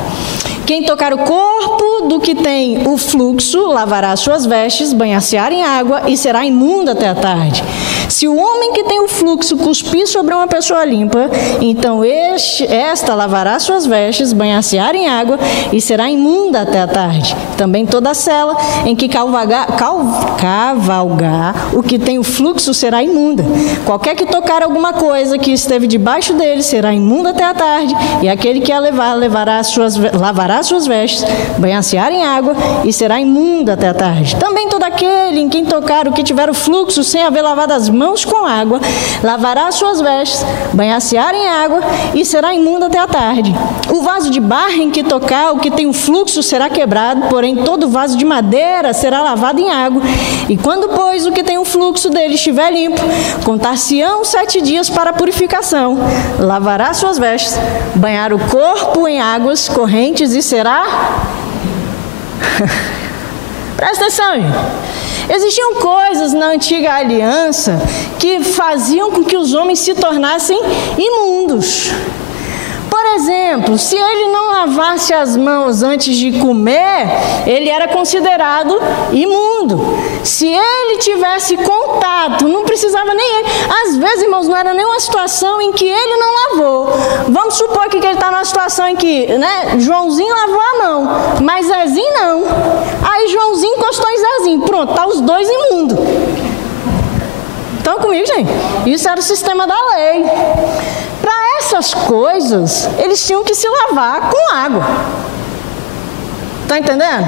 Quem tocar o corpo do que tem o fluxo, lavará suas vestes, banhar-se-á em água e será imundo até a tarde. Se o homem que tem o fluxo cuspir sobre uma pessoa limpa, então esta lavará suas vestes, banhar-se-á em água e será imunda até a tarde. Também toda a cela em que cavalgar o que tem o fluxo será imunda. Qualquer que tocar alguma coisa que esteve debaixo dele será imunda até a tarde, e aquele que a lavará suas vestes, banhar-se-á em água e será imundo até a tarde. Também todo aquele em quem tocar o que tiver o fluxo sem haver lavado as mãos com água, lavará suas vestes, banhar-se-á em água e será imundo até a tarde. O vaso de barro em que tocar o que tem o fluxo será quebrado, porém todo vaso de madeira será lavado em água. E quando, pois, o que tem o fluxo dele estiver limpo, contar-se-ão 7 dias para a purificação. Lavará suas vestes, banhar o corpo em águas correntes e será... Presta atenção, gente. Existiam coisas na antiga aliança que faziam com que os homens se tornassem imundos. Por exemplo, se ele não lavasse as mãos antes de comer, ele era considerado imundo. Se ele tivesse contato, não precisava nem ele. Às vezes, irmãos, não era nem uma situação em que ele não lavou. Vamos supor que ele está numa situação em que, Joãozinho lavou a mão, mas Zezinho não. Aí Joãozinho encostou em Zezinho. Pronto, tá os dois imundos. Estão comigo, gente? Isso era o sistema da lei. Para essas coisas, eles tinham que se lavar com água. Está entendendo?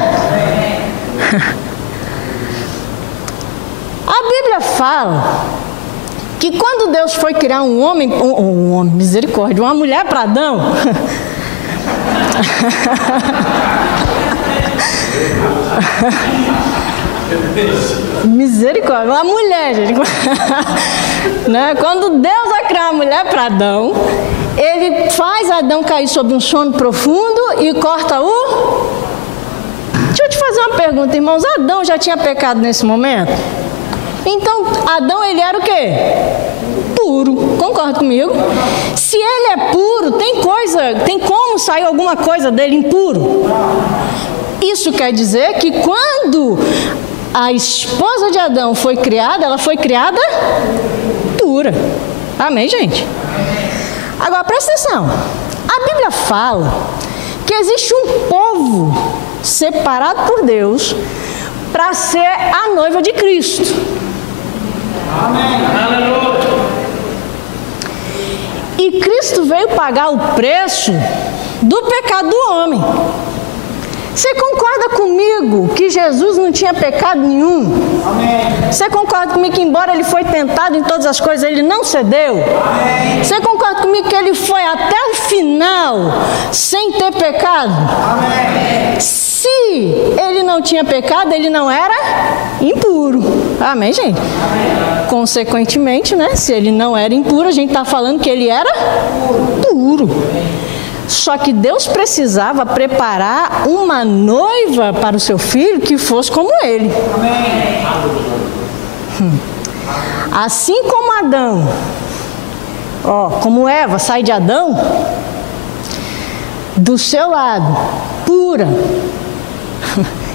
A Bíblia fala que quando Deus foi criar um homem, misericórdia, uma mulher para Adão, misericórdia, uma mulher, gente. Quando Deus vai criar uma mulher para Adão, ele faz Adão cair sobre um sono profundo e corta o... Deixa eu te fazer uma pergunta, irmãos. Adão já tinha pecado nesse momento? Então, Adão, ele era o quê? Puro. Concorda comigo? Se ele é puro, tem como sair alguma coisa dele impuro? Isso quer dizer que quando a esposa de Adão foi criada, ela foi criada pura. Amém, gente? Agora, presta atenção. A Bíblia fala que existe um povo separado por Deus para ser a noiva de Cristo. Amém. E Cristo veio pagar o preço do pecado do homem. Você concorda comigo que Jesus não tinha pecado nenhum? Amém. Você concorda comigo que, embora ele foi tentado em todas as coisas, ele não cedeu? Amém. Você concorda comigo que ele foi até o final sem ter pecado? Amém. Se ele não tinha pecado, ele não era impuro. Amém, gente? Amém. Consequentemente, se ele não era impuro, a gente está falando que ele era puro. Só que Deus precisava preparar uma noiva para o seu filho que fosse como ele. Amém. Assim como Adão, como Eva sai de Adão, do seu lado, pura.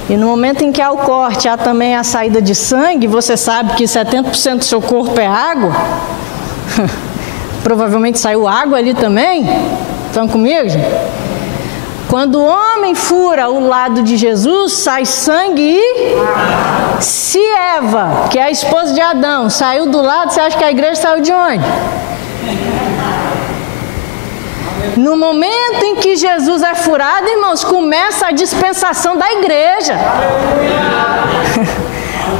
E no momento em que há o corte, há também a saída de sangue, você sabe que 70% do seu corpo é água. Provavelmente saiu água ali também. Estão comigo, gente? Quando o homem fura o lado de Jesus, sai sangue e... Se Eva, que é a esposa de Adão, saiu do lado, você acha que a igreja saiu de onde? No momento em que Jesus é furado, irmãos, começa a dispensação da igreja.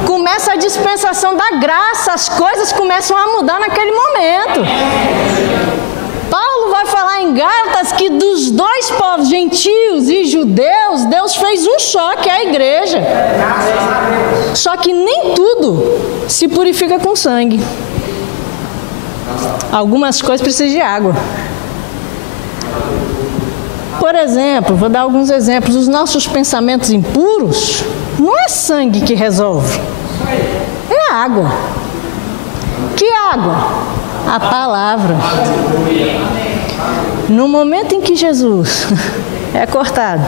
Começa a dispensação da graça, as coisas começam a mudar naquele momento. Paulo vai falar em Gálatas que dos dois povos, gentios e judeus, Deus fez um só, que é a igreja. Só que nem tudo se purifica com sangue. Algumas coisas precisam de água. Por exemplo, vou dar alguns exemplos. Os nossos pensamentos impuros, não é sangue que resolve, é água. Que água? A palavra. No momento em que Jesus é cortado,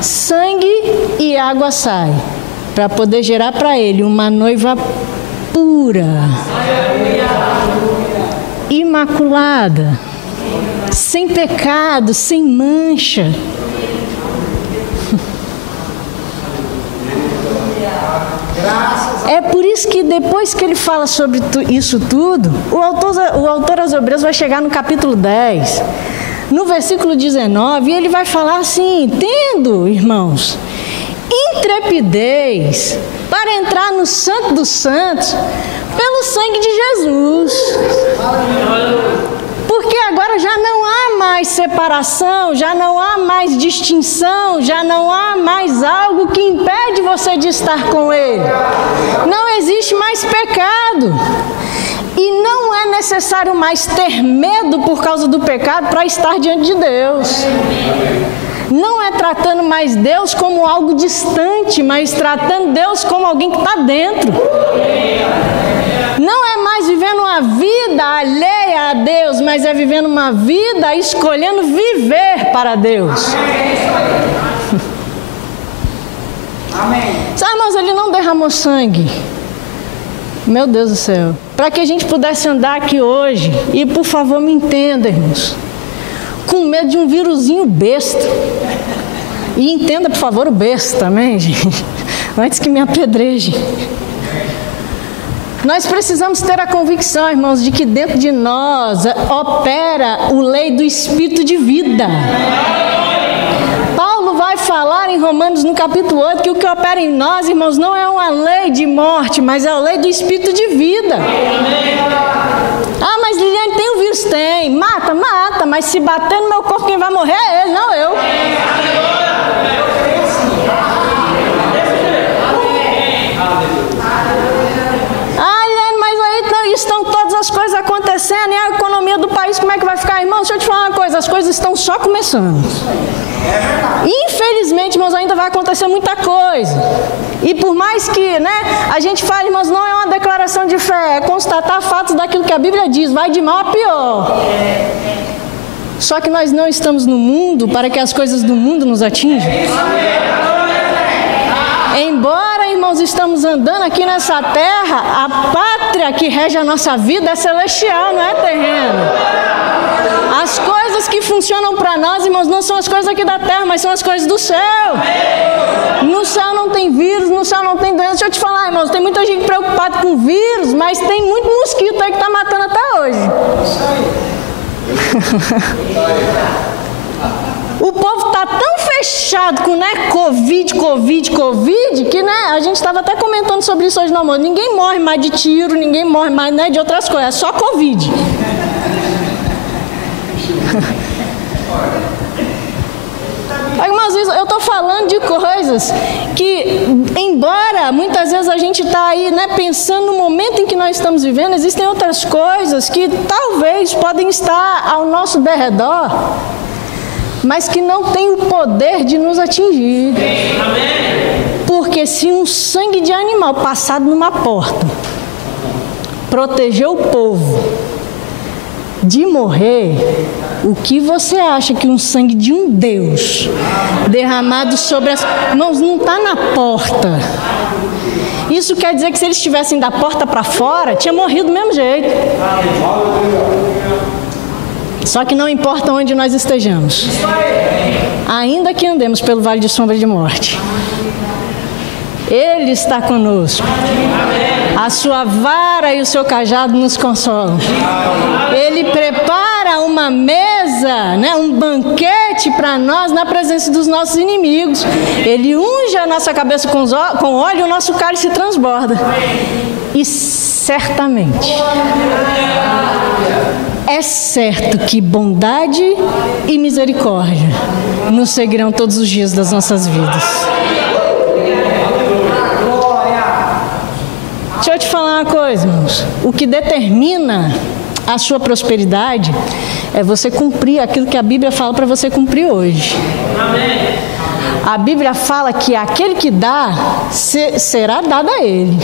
sangue e água saem para poder gerar para ele uma noiva pura, imaculada, sem pecado, sem mancha. É por isso que depois que ele fala sobre isso tudo, o autor aos Hebreus vai chegar no capítulo 10, no versículo 19, e ele vai falar assim: tendo, irmãos, intrepidez para entrar no Santo dos Santos pelo sangue de Jesus. Porque agora já não há mais separação, já não há mais distinção, já não há mais algo que impede você de estar com Ele. Não existe mais pecado. E não é necessário mais ter medo por causa do pecado para estar diante de Deus. Não é tratando mais Deus como algo distante, mas tratando Deus como alguém que está dentro. Não é mais vivendo uma vida alheia a Deus, mas é vivendo uma vida escolhendo viver para Deus. Amém. Sabe, irmãos, ele não derramou sangue. Meu Deus do céu. Para que a gente pudesse andar aqui hoje, e por favor me entenda, irmãos, com medo de um vírusinho besta. E entenda, por favor, o besta também, gente, antes que me apedrejem. Nós precisamos ter a convicção, irmãos, de que dentro de nós opera o lei do Espírito de vida. Paulo vai falar em Romanos no capítulo 8 que o que opera em nós, irmãos, não é uma lei de morte, mas é a lei do Espírito de vida. Ah, mas Liliane, tem o vírus? Tem. Mata, mata, mas se bater no meu corpo, quem vai morrer é ele, não eu. Estão todas as coisas acontecendo, e a economia do país, como é que vai ficar? Irmão, deixa eu te falar uma coisa, as coisas estão só começando. Infelizmente, irmãos, ainda vai acontecer muita coisa. E por mais que, a gente fale, irmãos, não é uma declaração de fé, é constatar fatos daquilo que a Bíblia diz, vai de mal a pior. Só que nós não estamos no mundo para que as coisas do mundo nos atinjam. Embora, irmãos, estamos andando aqui nessa terra, a pátria que rege a nossa vida é celestial, não é terreno. As coisas que funcionam para nós, irmãos, não são as coisas aqui da terra, mas são as coisas do céu. No céu não tem vírus, no céu não tem doença. Deixa eu te falar, irmãos, tem muita gente preocupada com vírus, mas tem muito mosquito aí que está matando até hoje. O povo está tão fechado com Covid, que a gente estava até comentando sobre isso hoje no almoço. Ninguém morre mais de tiro, ninguém morre mais de outras coisas, é só Covid. Algumas vezes eu estou falando de coisas que, embora muitas vezes a gente está aí pensando no momento em que nós estamos vivendo, existem outras coisas que talvez podem estar ao nosso derredor, mas que não tem o poder de nos atingir. Porque se um sangue de animal passado numa porta protegeu o povo de morrer, o que você acha que um sangue de um Deus derramado sobre as mãos não está na porta? Isso quer dizer que se eles estivessem da porta para fora, tinha morrido do mesmo jeito. Só que não importa onde nós estejamos, ainda que andemos pelo vale de sombra de morte, Ele está conosco. A sua vara e o seu cajado nos consolam. Ele prepara uma mesa, um banquete para nós na presença dos nossos inimigos. Ele unge a nossa cabeça com óleo e o nosso cálice transborda. E certamente é certo que bondade e misericórdia nos seguirão todos os dias das nossas vidas. Deixa eu te falar uma coisa, irmãos. O que determina a sua prosperidade é você cumprir aquilo que a Bíblia fala para você cumprir hoje. Amém. A Bíblia fala que aquele que dá, será dado a ele.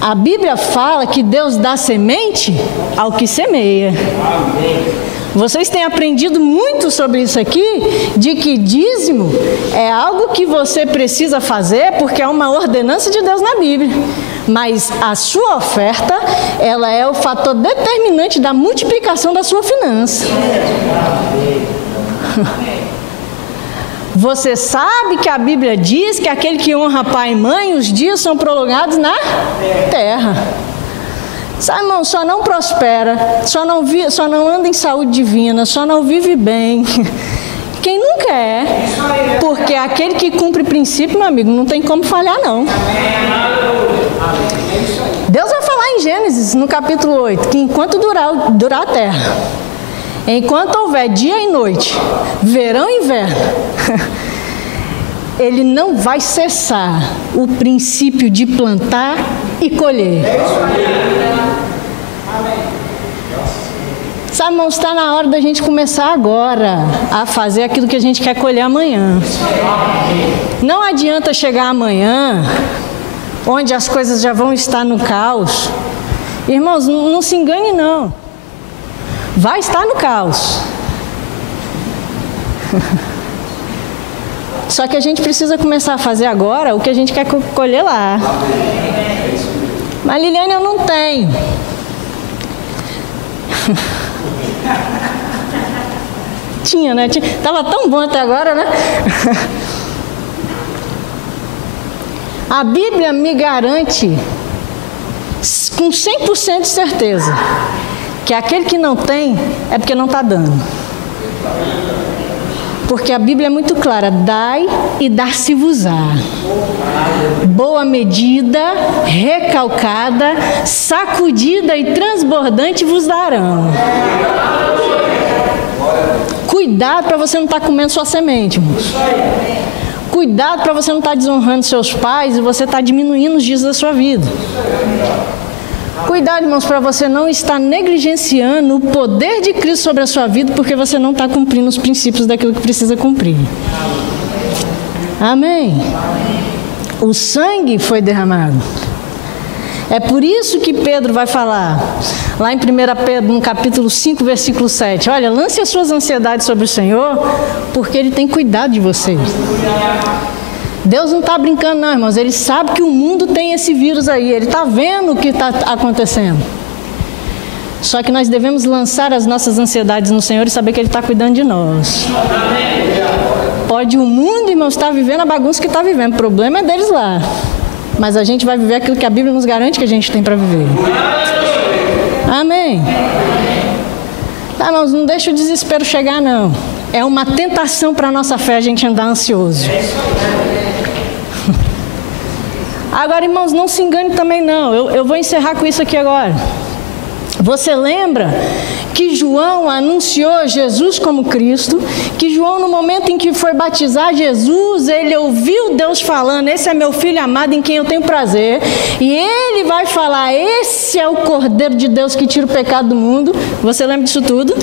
A Bíblia fala que Deus dá semente ao que semeia. Amém. Vocês têm aprendido muito sobre isso aqui, de que dízimo é algo que você precisa fazer porque é uma ordenança de Deus na Bíblia. Mas a sua oferta, ela é o fator determinante da multiplicação da sua finança. Você sabe que a Bíblia diz que aquele que honra pai e mãe, os dias são prolongados na terra. Sabe, irmão, só não prospera, só não anda em saúde divina, só não vive bem quem não quer, porque aquele que cumpre princípio, meu amigo, não tem como falhar não. Deus vai falar em Gênesis, no capítulo 8, que enquanto durar a terra, enquanto houver dia e noite, verão e inverno, Ele não vai cessar o princípio de plantar e colher. Sabe, irmãos, está na hora da gente começar agora a fazer aquilo que a gente quer colher amanhã. Não adianta chegar amanhã, onde as coisas já vão estar no caos. Irmãos, não se engane não. Vai estar no caos. Só que a gente precisa começar a fazer agora o que a gente quer colher lá. Mas Liliane, eu não tenho. Tinha, né? Tava tão bom até agora, né? A Bíblia me garante com 100% de certeza que aquele que não tem é porque não está dando. Porque a Bíblia é muito clara: dai e dar-se-vos-á. Boa medida, recalcada, sacudida e transbordante vos darão. Cuidado para você não estar comendo sua semente, irmãos. Cuidado para você não estar desonrando seus pais e você estar diminuindo os dias da sua vida. Cuidado, irmãos, para você não estar negligenciando o poder de Cristo sobre a sua vida, porque você não está cumprindo os princípios daquilo que precisa cumprir. Amém? O sangue foi derramado. É por isso que Pedro vai falar, lá em 1 Pedro, no capítulo 5, versículo 7, olha, lance as suas ansiedades sobre o Senhor, porque Ele tem cuidado de vocês. Deus não está brincando não, irmãos. Ele sabe que o mundo tem esse vírus aí. Ele está vendo o que está acontecendo. Só que nós devemos lançar as nossas ansiedades no Senhor e saber que Ele está cuidando de nós. Pode o mundo, irmãos, estar vivendo a bagunça que está vivendo. O problema é deles lá. Mas a gente vai viver aquilo que a Bíblia nos garante que a gente tem para viver. Amém. Tá, irmãos, não deixa o desespero chegar não. É uma tentação para a nossa fé a gente andar ansioso. Agora, irmãos, não se engane também não. Eu vou encerrar com isso aqui agora. Você lembra que João anunciou Jesus como Cristo? Que João, no momento em que foi batizar Jesus, ele ouviu Deus falando: esse é meu filho amado em quem eu tenho prazer. E ele vai falar: esse é o Cordeiro de Deus que tira o pecado do mundo. Você lembra disso tudo?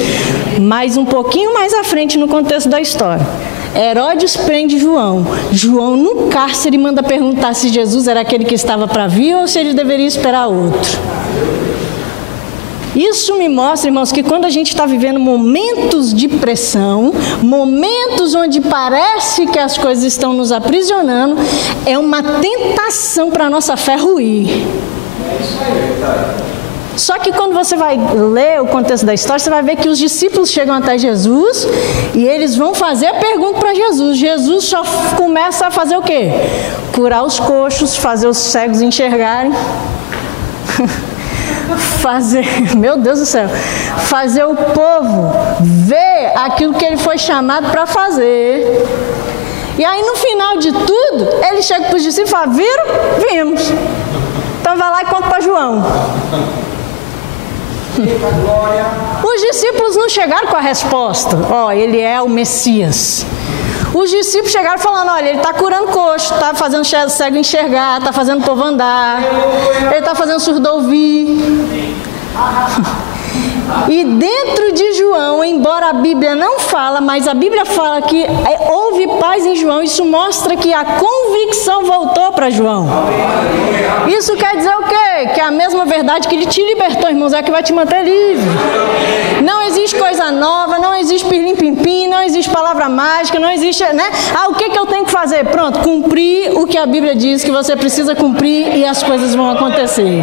Mas um pouquinho mais à frente no contexto da história, Herodes prende João. João no cárcere manda perguntar se Jesus era aquele que estava para vir ou se ele deveria esperar outro. Isso me mostra, irmãos, que quando a gente está vivendo momentos de pressão, momentos onde parece que as coisas estão nos aprisionando, é uma tentação para a nossa fé ruir. Só que quando você vai ler o contexto da história, você vai ver que os discípulos chegam até Jesus e eles vão fazer a pergunta para Jesus. Jesus só começa a fazer o quê? Curar os coxos, fazer os cegos enxergarem. Meu Deus do céu, fazer o povo ver aquilo que ele foi chamado para fazer. E aí no final de tudo, ele chega para os discípulos e fala: viram? Vimos. Então vai lá e conta para João. Os discípulos não chegaram com a resposta: ó, ele é o Messias. Os discípulos chegaram falando: olha, ele está curando coxo, está fazendo cego enxergar, está fazendo o povo andar, ele está fazendo surdo ouvir. E dentro de João, embora a Bíblia não fala, mas a Bíblia fala que houve paz em João, isso mostra que a convicção voltou para João. Isso quer dizer o quê? Que a mesma verdade que ele te libertou, irmãos, é que vai te manter livre. Não existe coisa nova, não existe pirlim-pim-pim, não existe palavra mágica, não existe, né? O que eu tenho que fazer? Pronto, cumprir o que a Bíblia diz que você precisa cumprir e as coisas vão acontecer.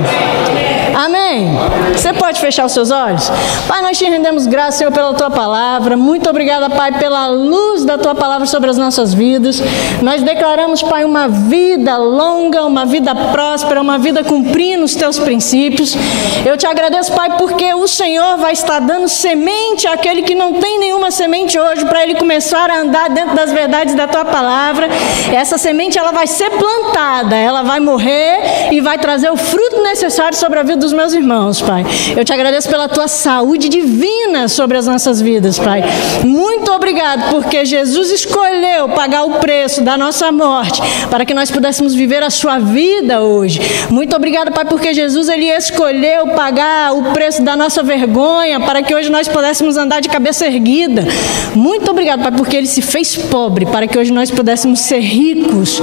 Amém? Você pode fechar os seus olhos? Pai, nós te rendemos graças, Senhor, pela Tua palavra. Muito obrigada, Pai, pela luz da Tua palavra sobre as nossas vidas. Nós declaramos, Pai, uma vida longa, uma vida próspera, uma vida cumprindo os Teus princípios. Eu te agradeço, Pai, porque o Senhor vai estar dando semente àquele que não tem nenhuma semente hoje, para ele começar a andar dentro das verdades da Tua palavra. Essa semente, ela vai ser plantada, ela vai morrer e vai trazer o fruto necessário sobre a vida dos meus irmãos, Pai. Eu te agradeço pela Tua saúde divina sobre as nossas vidas, Pai. Muito obrigado, porque Jesus escolheu pagar o preço da nossa morte, para que nós pudéssemos viver a Sua vida hoje. Muito obrigado, Pai, porque Jesus, Ele escolheu pagar o preço da nossa vergonha, para que hoje nós pudéssemos andar de cabeça erguida. Muito obrigado, Pai, porque Ele se fez pobre, para que hoje nós pudéssemos ser ricos.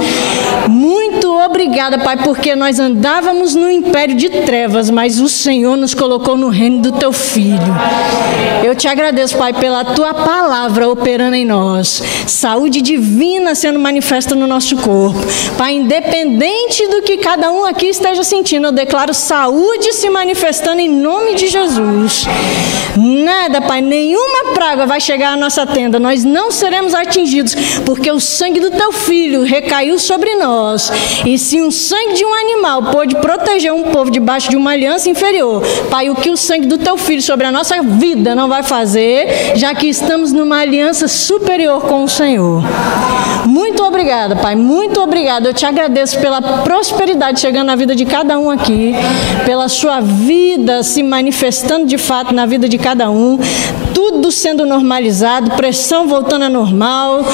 Muito obrigada, Pai, porque nós andávamos no império de trevas, mas o Senhor nos colocou no reino do Teu Filho. Eu te agradeço, Pai, pela Tua palavra operando em nós, saúde divina sendo manifesta no nosso corpo. Pai, independente do que cada um aqui esteja sentindo, eu declaro saúde se manifestando em nome de Jesus. Nada, Pai, nenhuma praga vai chegar à nossa tenda, nós não seremos atingidos, porque o sangue do Teu Filho recaiu sobre nós. E se o sangue de um animal pôde proteger um povo debaixo de uma aliança inferior, Pai, o que o sangue do Teu Filho sobre a nossa vida não vai fazer, já que estamos numa aliança superior com o Senhor. Muito obrigada, Pai, muito obrigada. Eu te agradeço pela prosperidade chegando na vida de cada um aqui, pela sua vida se manifestando de fato na vida de cada um, tudo sendo normalizado, pressão voltando a normal,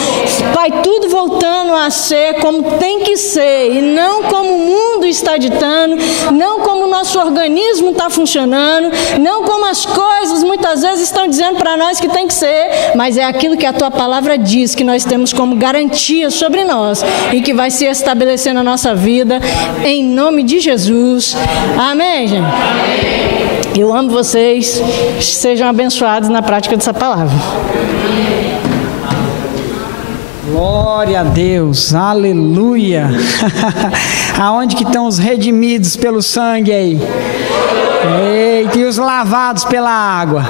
Pai, tudo voltando a ser como tem que ser, e não como o mundo está ditando, não como o nosso organismo está funcionando, não como as coisas muitas vezes estão dizendo para nós que tem que ser, mas é aquilo que a Tua palavra diz, que nós temos como garantia sobre nós, e que vai se estabelecer na nossa vida, em nome de Jesus. Amém, gente? Eu amo vocês, sejam abençoados na prática dessa palavra. Glória a Deus, aleluia. Aonde que estão os redimidos pelo sangue aí? Eita, e os lavados pela água?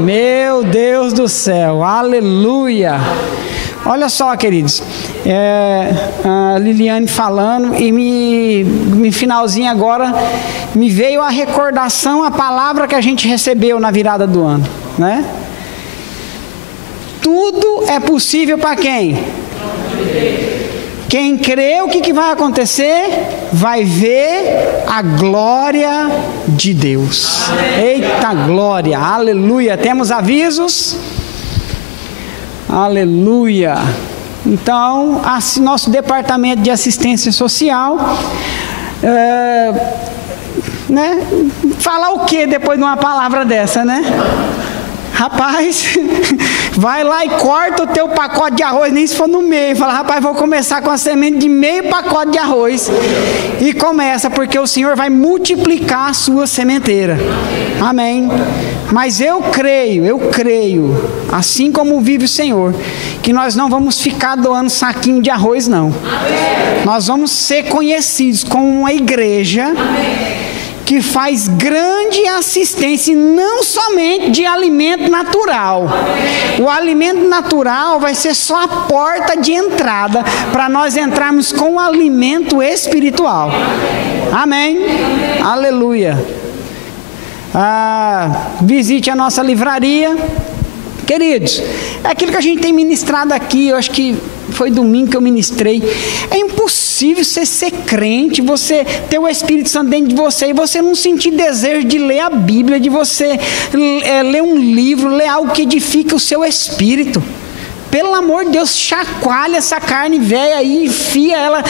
Meu Deus do céu, aleluia. Olha só, queridos, a Liliane falando, e me finalzinho agora, me veio a recordação, a palavra que a gente recebeu na virada do ano, né? Tudo é possível para quem? Quem crê, o que vai acontecer? Vai ver a glória de Deus. Eita glória, aleluia. Temos avisos? Aleluia. Então, nosso departamento de assistência social, né? Falar o que depois de uma palavra dessa, né? Rapaz, vai lá e corta o teu pacote de arroz, nem se for no meio. Fala, rapaz, vou começar com a semente de meio pacote de arroz. E começa, porque o Senhor vai multiplicar a sua sementeira. Amém. Mas eu creio, assim como vive o Senhor, que nós não vamos ficar doando saquinho de arroz, não. Nós vamos ser conhecidos como uma igreja que faz grande assistência, e não somente de alimento natural. O alimento natural vai ser só a porta de entrada para nós entrarmos com o alimento espiritual. Amém? Aleluia. Visite a nossa livraria. Queridos, é aquilo que a gente tem ministrado aqui, eu acho que foi domingo que eu ministrei. É impossível você ser crente, você ter o Espírito Santo dentro de você e você não sentir desejo de ler a Bíblia, de você ler um livro, ler algo que edifica o seu espírito. Pelo amor de Deus, chacoalha essa carne velha aí, enfia ela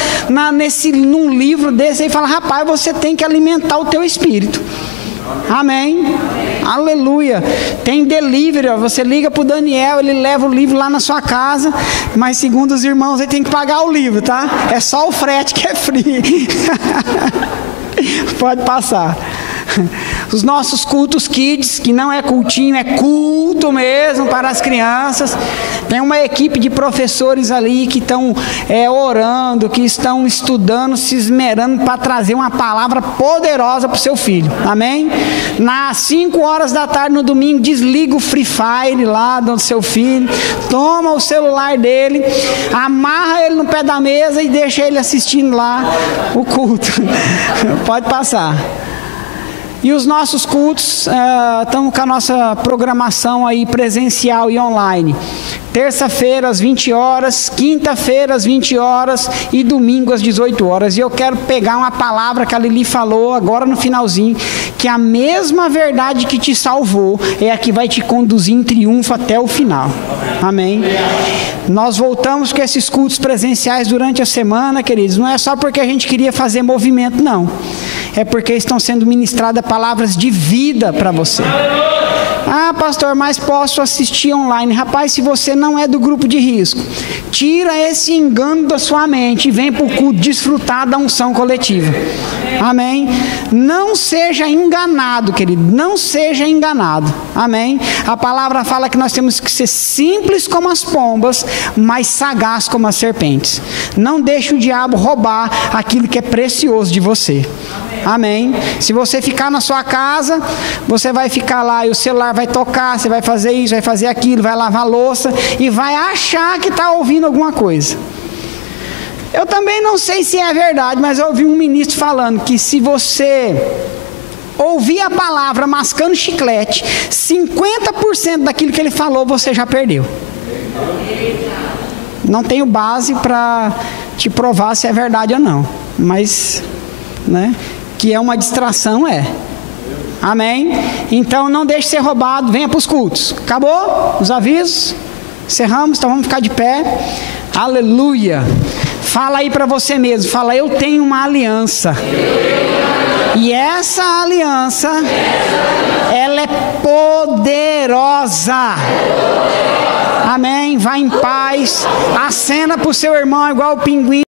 num livro desse e fala, rapaz, você tem que alimentar o teu espírito. Amém. Aleluia. Tem delivery, ó. Você liga para o Daniel, ele leva o livro lá na sua casa, mas segundo os irmãos, ele tem que pagar o livro, tá? É só o frete que é free. Pode passar. Os nossos cultos kids, que não é cultinho, é culto mesmo para as crianças. Tem uma equipe de professores ali que estão orando, que estão estudando, se esmerando para trazer uma palavra poderosa para o seu filho. Amém? Nas 5 horas da tarde no domingo, desliga o Free Fire lá do seu filho, toma o celular dele, amarra ele no pé da mesa e deixa ele assistindo lá o culto. Pode passar. E os nossos cultos estão com a nossa programação aí presencial e online. Terça-feira às 20 horas, quinta-feira às 20 horas e domingo às 18 horas. E eu quero pegar uma palavra que a Lili falou agora no finalzinho, que a mesma verdade que te salvou é a que vai te conduzir em triunfo até o final. Amém? Nós voltamos com esses cultos presenciais durante a semana, queridos. Não é só porque a gente queria fazer movimento, não. É porque estão sendo ministradas palavras de vida para você. Ah, pastor, mas posso assistir online. Rapaz, se você não é do grupo de risco, tira esse engano da sua mente e vem para o culto desfrutar da unção coletiva. Amém? Não seja enganado, querido. Não seja enganado. Amém? A palavra fala que nós temos que ser simples como as pombas, mas sagaz como as serpentes. Não deixe o diabo roubar aquilo que é precioso de você. Amém? Se você ficar na sua casa, você vai ficar lá e o celular vai tocar, você vai fazer isso, vai fazer aquilo, vai lavar a louça e vai achar que está ouvindo alguma coisa. Eu também não sei se é verdade, mas eu ouvi um ministro falando que se você ouvir a palavra mascando chiclete, 50% daquilo que ele falou você já perdeu. Não tenho base para te provar se é verdade ou não, mas, né? Que é uma distração, Amém? Então não deixe ser roubado, venha para os cultos. Acabou os avisos? Encerramos, então vamos ficar de pé. Aleluia. Fala aí para você mesmo, fala, eu tenho uma aliança. E essa aliança, ela é poderosa. Amém? Vá em paz, acena para o seu irmão igual o pinguim.